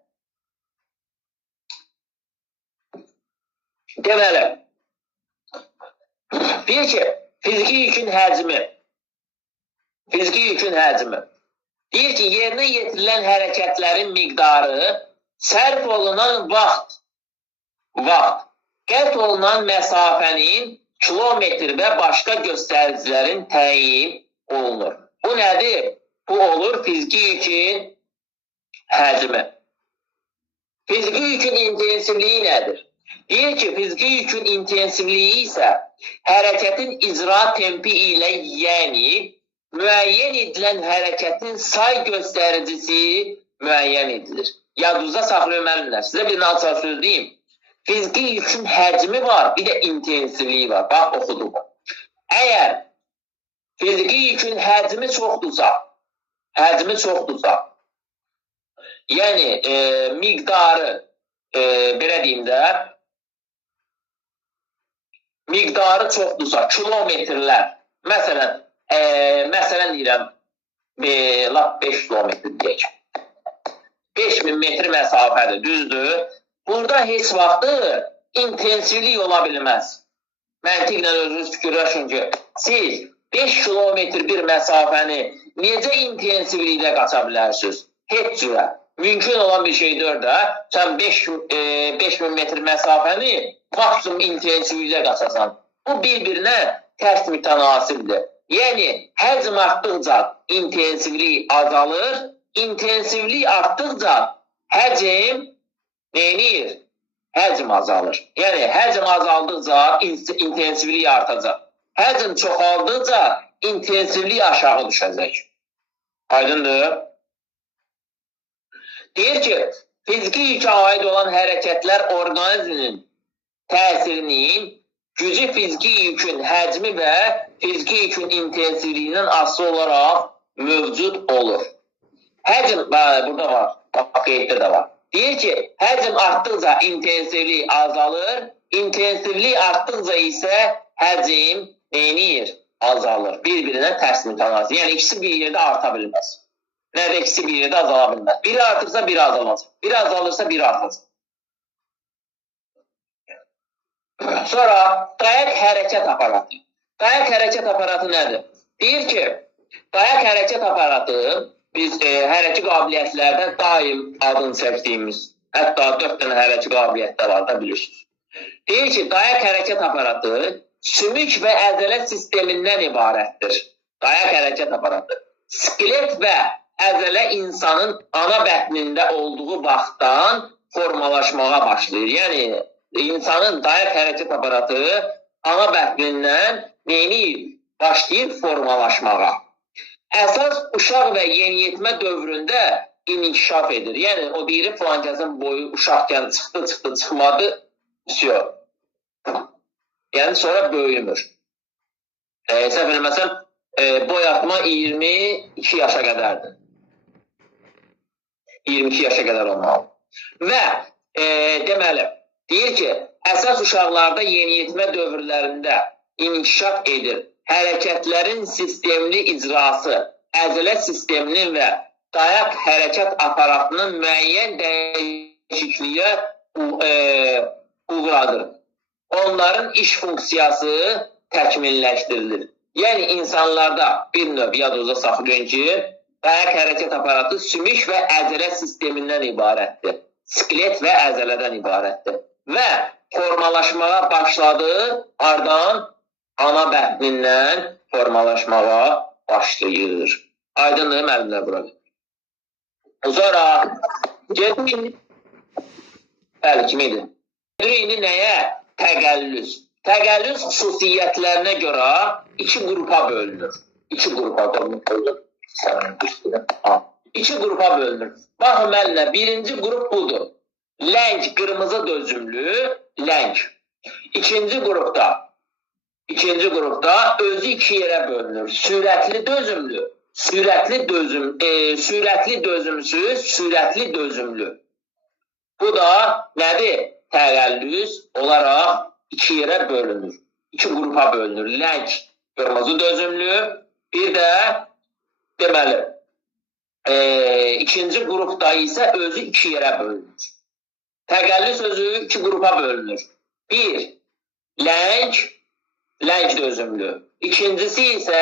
Deməli, deyir ki, fiziki yükün həcmi deyir ki, yerinə yetirilən hərəkətlərin miqdarı sərf olunan vaxt, qət olunan məsafənin kilometr və başqa göstəricilərin təyin olunur. Bu nədir? Bu olur fiziki yükün həcmi. Fiziki yükün intensivliyi nədir? Deyir ki, fiziki yükün intensivliyi isə hərəkətin icra tempi ilə, yəni müəyyən edilən hərəkətin say göstəricisi müəyyən edilir. Yadınızda saxlayın müəllimlər. Sizə bir açar söz deyim. Fiziki yükün həcmi var, bir də intensivliyi var. Bax, oxudum. Əgər fiziki yükün həcmi çoxdursa, yəni miqdarı, belə deyim də, miqdarı çoxdursa, kilometrlər, məsələn deyirəm, 5 kilometr deyək. 5000 metr məsafədir, düzdür. Burada heç vaxtı intensivlik ola bilməz. Məntiqlə özünüz fikirləşin ki, siz 5 kilometr bir məsafəni necə intensivliklə qaça bilərsiniz? Heç cürə. Mümkün olan bir şeydir də, sən 5000 metr məsafəni maksimum intensivliklə qaçasan. Bu bir-birinə tərs mütənasibdir. Yəni, həcm artdıqca intensivlik azalır, intensivlik artdıqca həcm neyinir? Həcm azalır. Yəni, həcm azaldıqca intensivlik artacaq. Həcm çoxaldıqca intensivlik aşağı düşəcək. Aydındır? Deyir ki, fiziki yükə aid olan hərəkətlər orqanizmin təsirinin gücü fiziki yükün həcmi və fiziki yükün intensivliyindən asılı olaraq mövcud olur. Həcm, burada var, qeyddə də var. Deyir ki, həcm artdıqca intensivlik azalır, intensivlik artdıqca isə həcm neyinir? Azalır. Bir-birinə tərs mütənasib. Yəni, ikisi bir yerdə arta bilməz. Nədə ikisi bir yerdə azala bilməz. Biri artırsa, biri azalacaq. Biri azalırsa, biri artacaq. Sonra, dayaq hərəkət aparatı. Dayaq hərəkət aparatı nədir? Deyir ki, dayaq hərəkət aparatı biz hərəkət qabiliyyətlərdə daim adını çəkdiyimiz, hətta 4 dənə hərəkət qabiliyyətlər var da bilirsiniz. Deyir ki, dayaq hərəkət aparatı sümük və əzələ sistemindən ibarətdir. Dayaq hərəkət aparatı. Skelet və əzələ insanın ana bətnində olduğu vaxtdan formalaşmağa başlayır. Yəni, insanın dayaq hərəkət aparatı ana bətnindən başlayır formalaşmağa. Əsas uşaq və yeniyetmə dövründə inkişaf edir. Yəni, o deyir, filankəsin boyu uşaqkən çıxdı, çıxmadı, yəni, sonra böyümür. Səhv eləməsəm, boy atma 22 yaşa qədərdir. 22 yaşa qədər olmalı. Və, deməli, deyir ki, əsas uşaqlarda yeniyetmə dövrlərində inkişaf edir. Hərəkətlərin sistemli icrası, əzələ sisteminin və dayaq hərəkət aparatının müəyyən dəyişikliyə uğradır. Onların iş funksiyası təkmilləşdirilir. Yəni, insanlarda bir növ yadınıza saxlayın ki, dayaq hərəkət aparatı sümük və əzələ sistemindən ibarətdir. Skelet və əzələdən ibarətdir. Və formalaşmağa başladı, ardından ana bətnindən formalaşmağa başlayır. Aydındır, müəllimlər burada. Sonra, bəli, kimidir? İndi nəyə? Təqəllüs. Təqəllüs xüsusiyyətlərinə görə iki qrupa bölünür. İki qrupa bölünür. Baxın, müəllimlər, birinci qrup budur. Ləng, qırmızı dözümlü, ləng. İkinci qrupda özü iki yerə bölünür. Sürətli dözümlü, sürətli dözümsüz, sürətli dözümlü. Bu da nədir? Təğəllüz olaraq iki yerə bölünür. İki qrupa bölünür. Ləng, qırmızı dözümlü, bir də deməli, ikinci qrupda isə özü iki yerə bölünür. Təğəllüz sözü iki qrupa bölünür. Bir, ləng dözümlü. İkincisi isə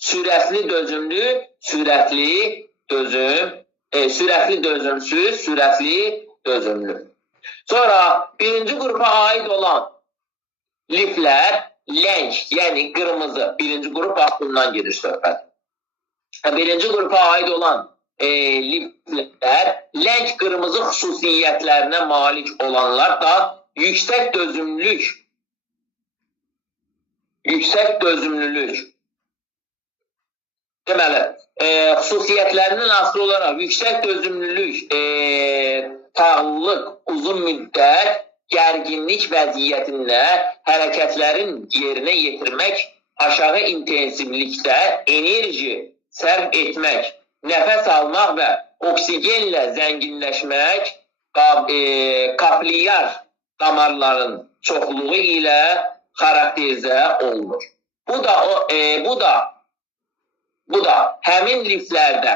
sürətli dözümlü, sürətli dözümsüz, sürətli dözümlü. Sonra birinci qrupa aid olan liflər ləng, yəni qırmızı. Birinci qrup bundan gedir söhbət. Birinci qrupa aid olan liflər ləng qırmızı xüsusiyyətlərinə malik olanlar da yüksək dözümlülük. Deməli, xüsusiyyətlərindən asılı olaraq yüksək dözümlülük, tağlıq, uzun müddət, gərginlik vəziyyətində hərəkətlərin yerinə yetirmək, aşağı intensivlikdə enerji sərf etmək, nəfəs almaq və oksigenlə zənginləşmək, kapilyar damarların çoxluğu ilə xarakterizə olunur. Bu da həmin liflərdə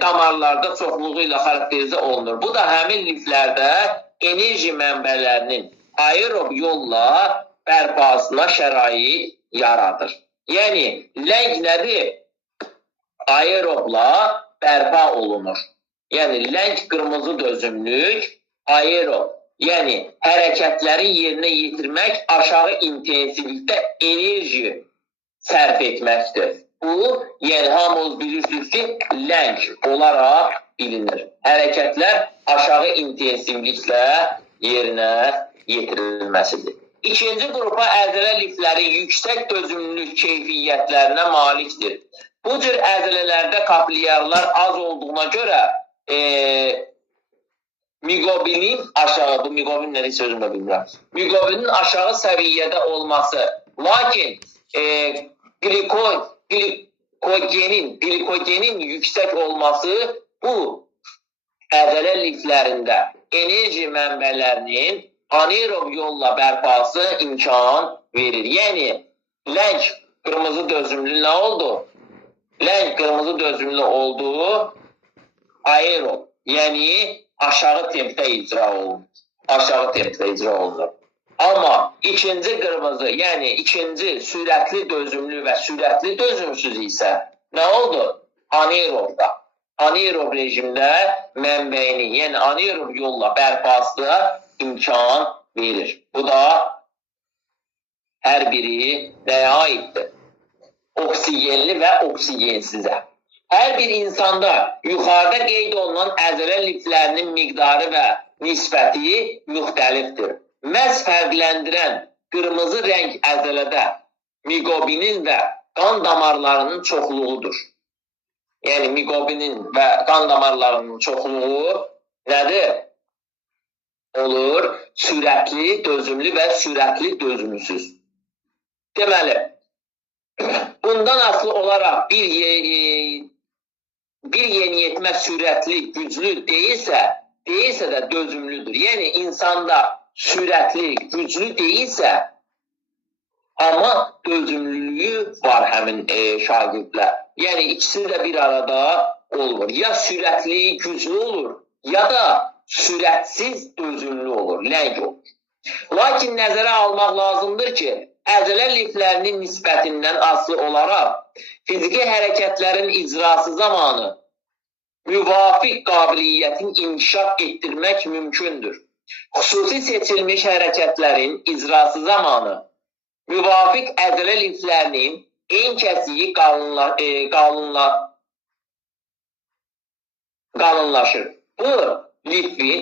damarlarda çoxluğu ilə xarakterizə olunur. Bu da həmin liflərdə enerji mənbələrinin aerob yolla bərpasına şərait yaradır. Yəni, ləng nədir? Aerobla bərpa olunur. Yəni, ləng qırmızı dözümlük, aerob. Yəni, hərəkətlərin yerinə yetirmək, aşağı intensivlikdə enerji sərf etməkdir. Bu, yəni hamımız bilirsiniz ki, ləng olaraq bilinir. Hərəkətlər aşağı intensivliklə yerinə yetirilməsidir. İkinci qrupa əzələ lifləri yüksək dözümlülük keyfiyyətlərinə malikdir. Bu cür əzələlərdə kapilyarlar az olduğuna görə miqobinin aşağı, bu miqobin nədir sözümdə bilmirəm. Miqobinin aşağı səviyyədə olması, lakin glikogenin yüksək olması bu əzələ liflərində enerji mənbələrinin anaerob yolla bərpası imkan verir. Yəni, ləng qırmızı dözümlü nə oldu? Ləng qırmızı dözümlü olduğu aerob, yəni aşağı tempdə icra olunur. Amma ikinci qırmızı, yəni ikinci sürətli dözümlü və sürətli dözümsüz isə nə oldu? Anaerobda. Anaerob rejimdə mənbəyini, yəni anaerob yolla bərpasına imkan verir. Bu da hər biri nəyə aiddir? Oksigenli və oksigensizə. Hər bir insanda yuxarıda qeyd olunan əzələ liflərinin miqdarı və nisbəti müxtəlifdir. Məhz fərqləndirən qırmızı rəng əzələdə miqobinin və qan damarlarının çoxluğudur. Yəni, miqobinin və qan damarlarının çoxluğu nədir? Olur, sürətli, dözümlü və sürətli dözümsüz. Deməli, bundan asılı olaraq bir yeniyetmə sürətli, güclü deyilsə də dözümlüdür. Yəni, insanda sürətli, güclü deyilsə, amma dözümlülüyü var həmin şagirdlər. Yəni, ikisi də bir arada olur. Ya sürətli, güclü olur, ya da sürətsiz, dözümlü olur, ləng olur. Lakin nəzərə almaq lazımdır ki, əzələ liflərinin nisbətindən asılı olaraq fiziki hərəkətlərin icrası zamanı müvafiq qabiliyyətin inkişaf etdirmək mümkündür. Xüsusi seçilmiş hərəkətlərin icrası zamanı müvafiq əzələ liflərinin en kəsiyi qalınlaşır. Bu lifin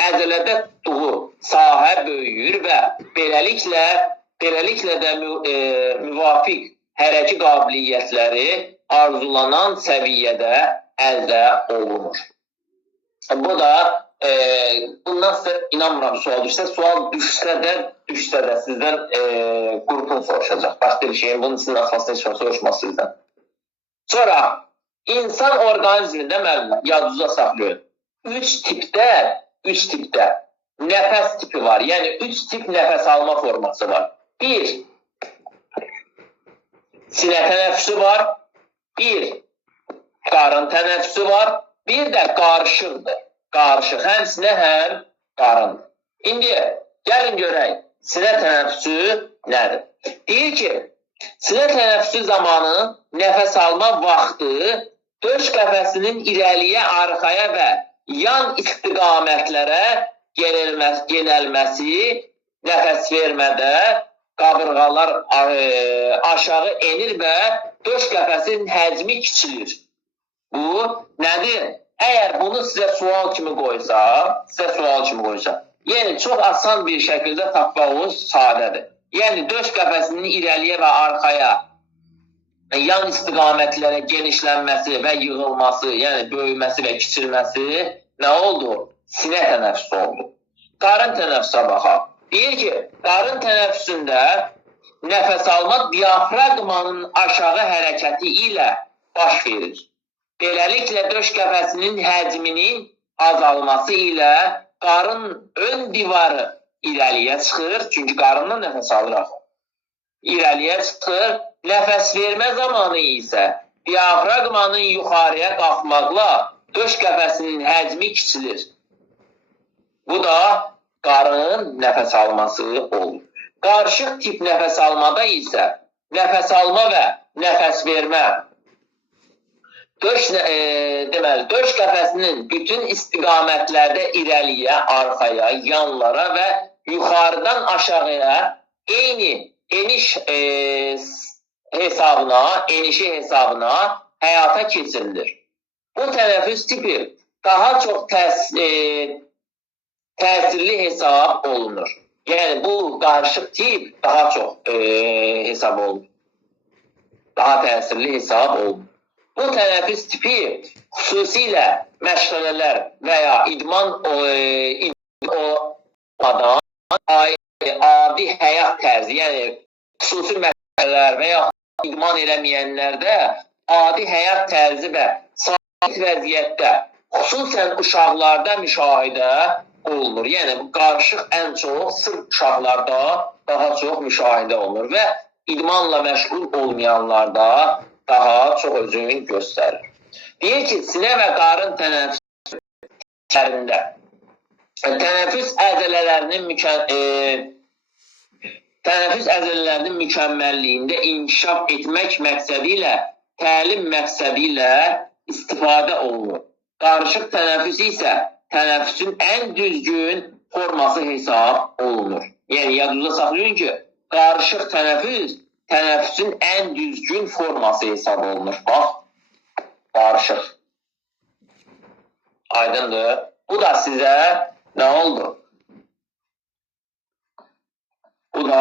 əzələdə tutduğu sahə böyüyür və beləliklə də müvafiq hərəki qabiliyyətləri arzulanan səviyyədə əldə olunur. Bu da bundan sizə inanmıram sual düşsə. Sual düşsə də sizdən qrupun soruşacaq. Başqa bir şeyin bunun sizin əsasında heç soruşmaz sizdən. Sonra insan orqanizmində müəllimlər yadınızda saxlayın. Üç tipdə nəfəs tipi var. Yəni 3 tip nəfəs alma forması var. 1. Sinə tənəffüsü var. 1. Qarın tənəffüsü var. Bir də qarışıqdır. Qarışıq. Həm sinə, həm qarın. İndi gəlin görək, sinə tənəffüsü nədir? Deyir ki, sinə tənəffüsü zamanı nəfəs alma vaxtı döş qəfəsinin irəliyə, arxaya və yan istiqamətlərə genəlməsi, nəfəs vermədə qabırğalar aşağı enir və döş qəfəsinin həcmi kiçilir. Bu nədir? Əgər bunu sizə sual kimi qoysa, yəni çox asan bir şəkildə tapmağınız sadədir. Yəni döş qəfəsinin irəliyə və arxaya, yan istiqamətlərə genişlənməsi və yığılması, yəni böyüməsi və kiçilməsi nə oldu? Sinə tənəffüsü oldu. Qarın tənəffüsə baxaq. Deyir ki, qarın tənəffüsündə nəfəs alma diafraqmanın aşağı hərəkəti ilə baş verir. Beləliklə, döş qəfəsinin həcminin azalması ilə qarın ön divarı irəliyə çıxır. Çünki qarından nəfəs alıraq. İrəliyə çıxır. Nəfəs vermə zamanı isə diafraqmanın yuxarıya qalxmaqla döş qəfəsinin həcmi kiçilir. Bu da qarın nəfəs alması olur. Qarışıq tip nəfəs almada isə nəfəs alma və nəfəs vermə döş qəfəsinin bütün istiqamətlərdə irəliyə, arxaya, yanlara və yuxarıdan aşağıya eyni enişi hesabına həyata keçirilir. Bu tənəffüs tipi daha çox təsirli hesab olunur. Yəni bu qarışıq tip daha çox hesab olunur. Daha təsirli hesab olunur. Bu tənəffüs tipi xüsusilə məşğələlər və ya idman adi həyat tərzi, yəni xüsusi məşğələlər və ya idman eləməyənlərdə adi həyat tərzi və sabit vəziyyətdə, xüsusən uşaqlarda müşahidə olunur. Yəni bu qarışıq ən çox sırf uşaqlarda daha çox müşahidə olunur və idmanla məşğul olmayanlarda daha çox özünü göstərir. Deyir ki, sinə və qarın tənəffüslərində tənəffüs əzələlərinin mükəmməlliyində inkişaf etmək məqsədi ilə, təlim məqsədi ilə istifadə olunur. Qarışıq tənəffüs isə tənəffüsün ən düzgün forması hesab olunur. Yəni, yadınızda saxlayın ki, qarışıq tənəffüsün ən düzgün forması hesab olunur. Bax, qarışıq. Aydındır. Bu da sizə nə oldu? Bu da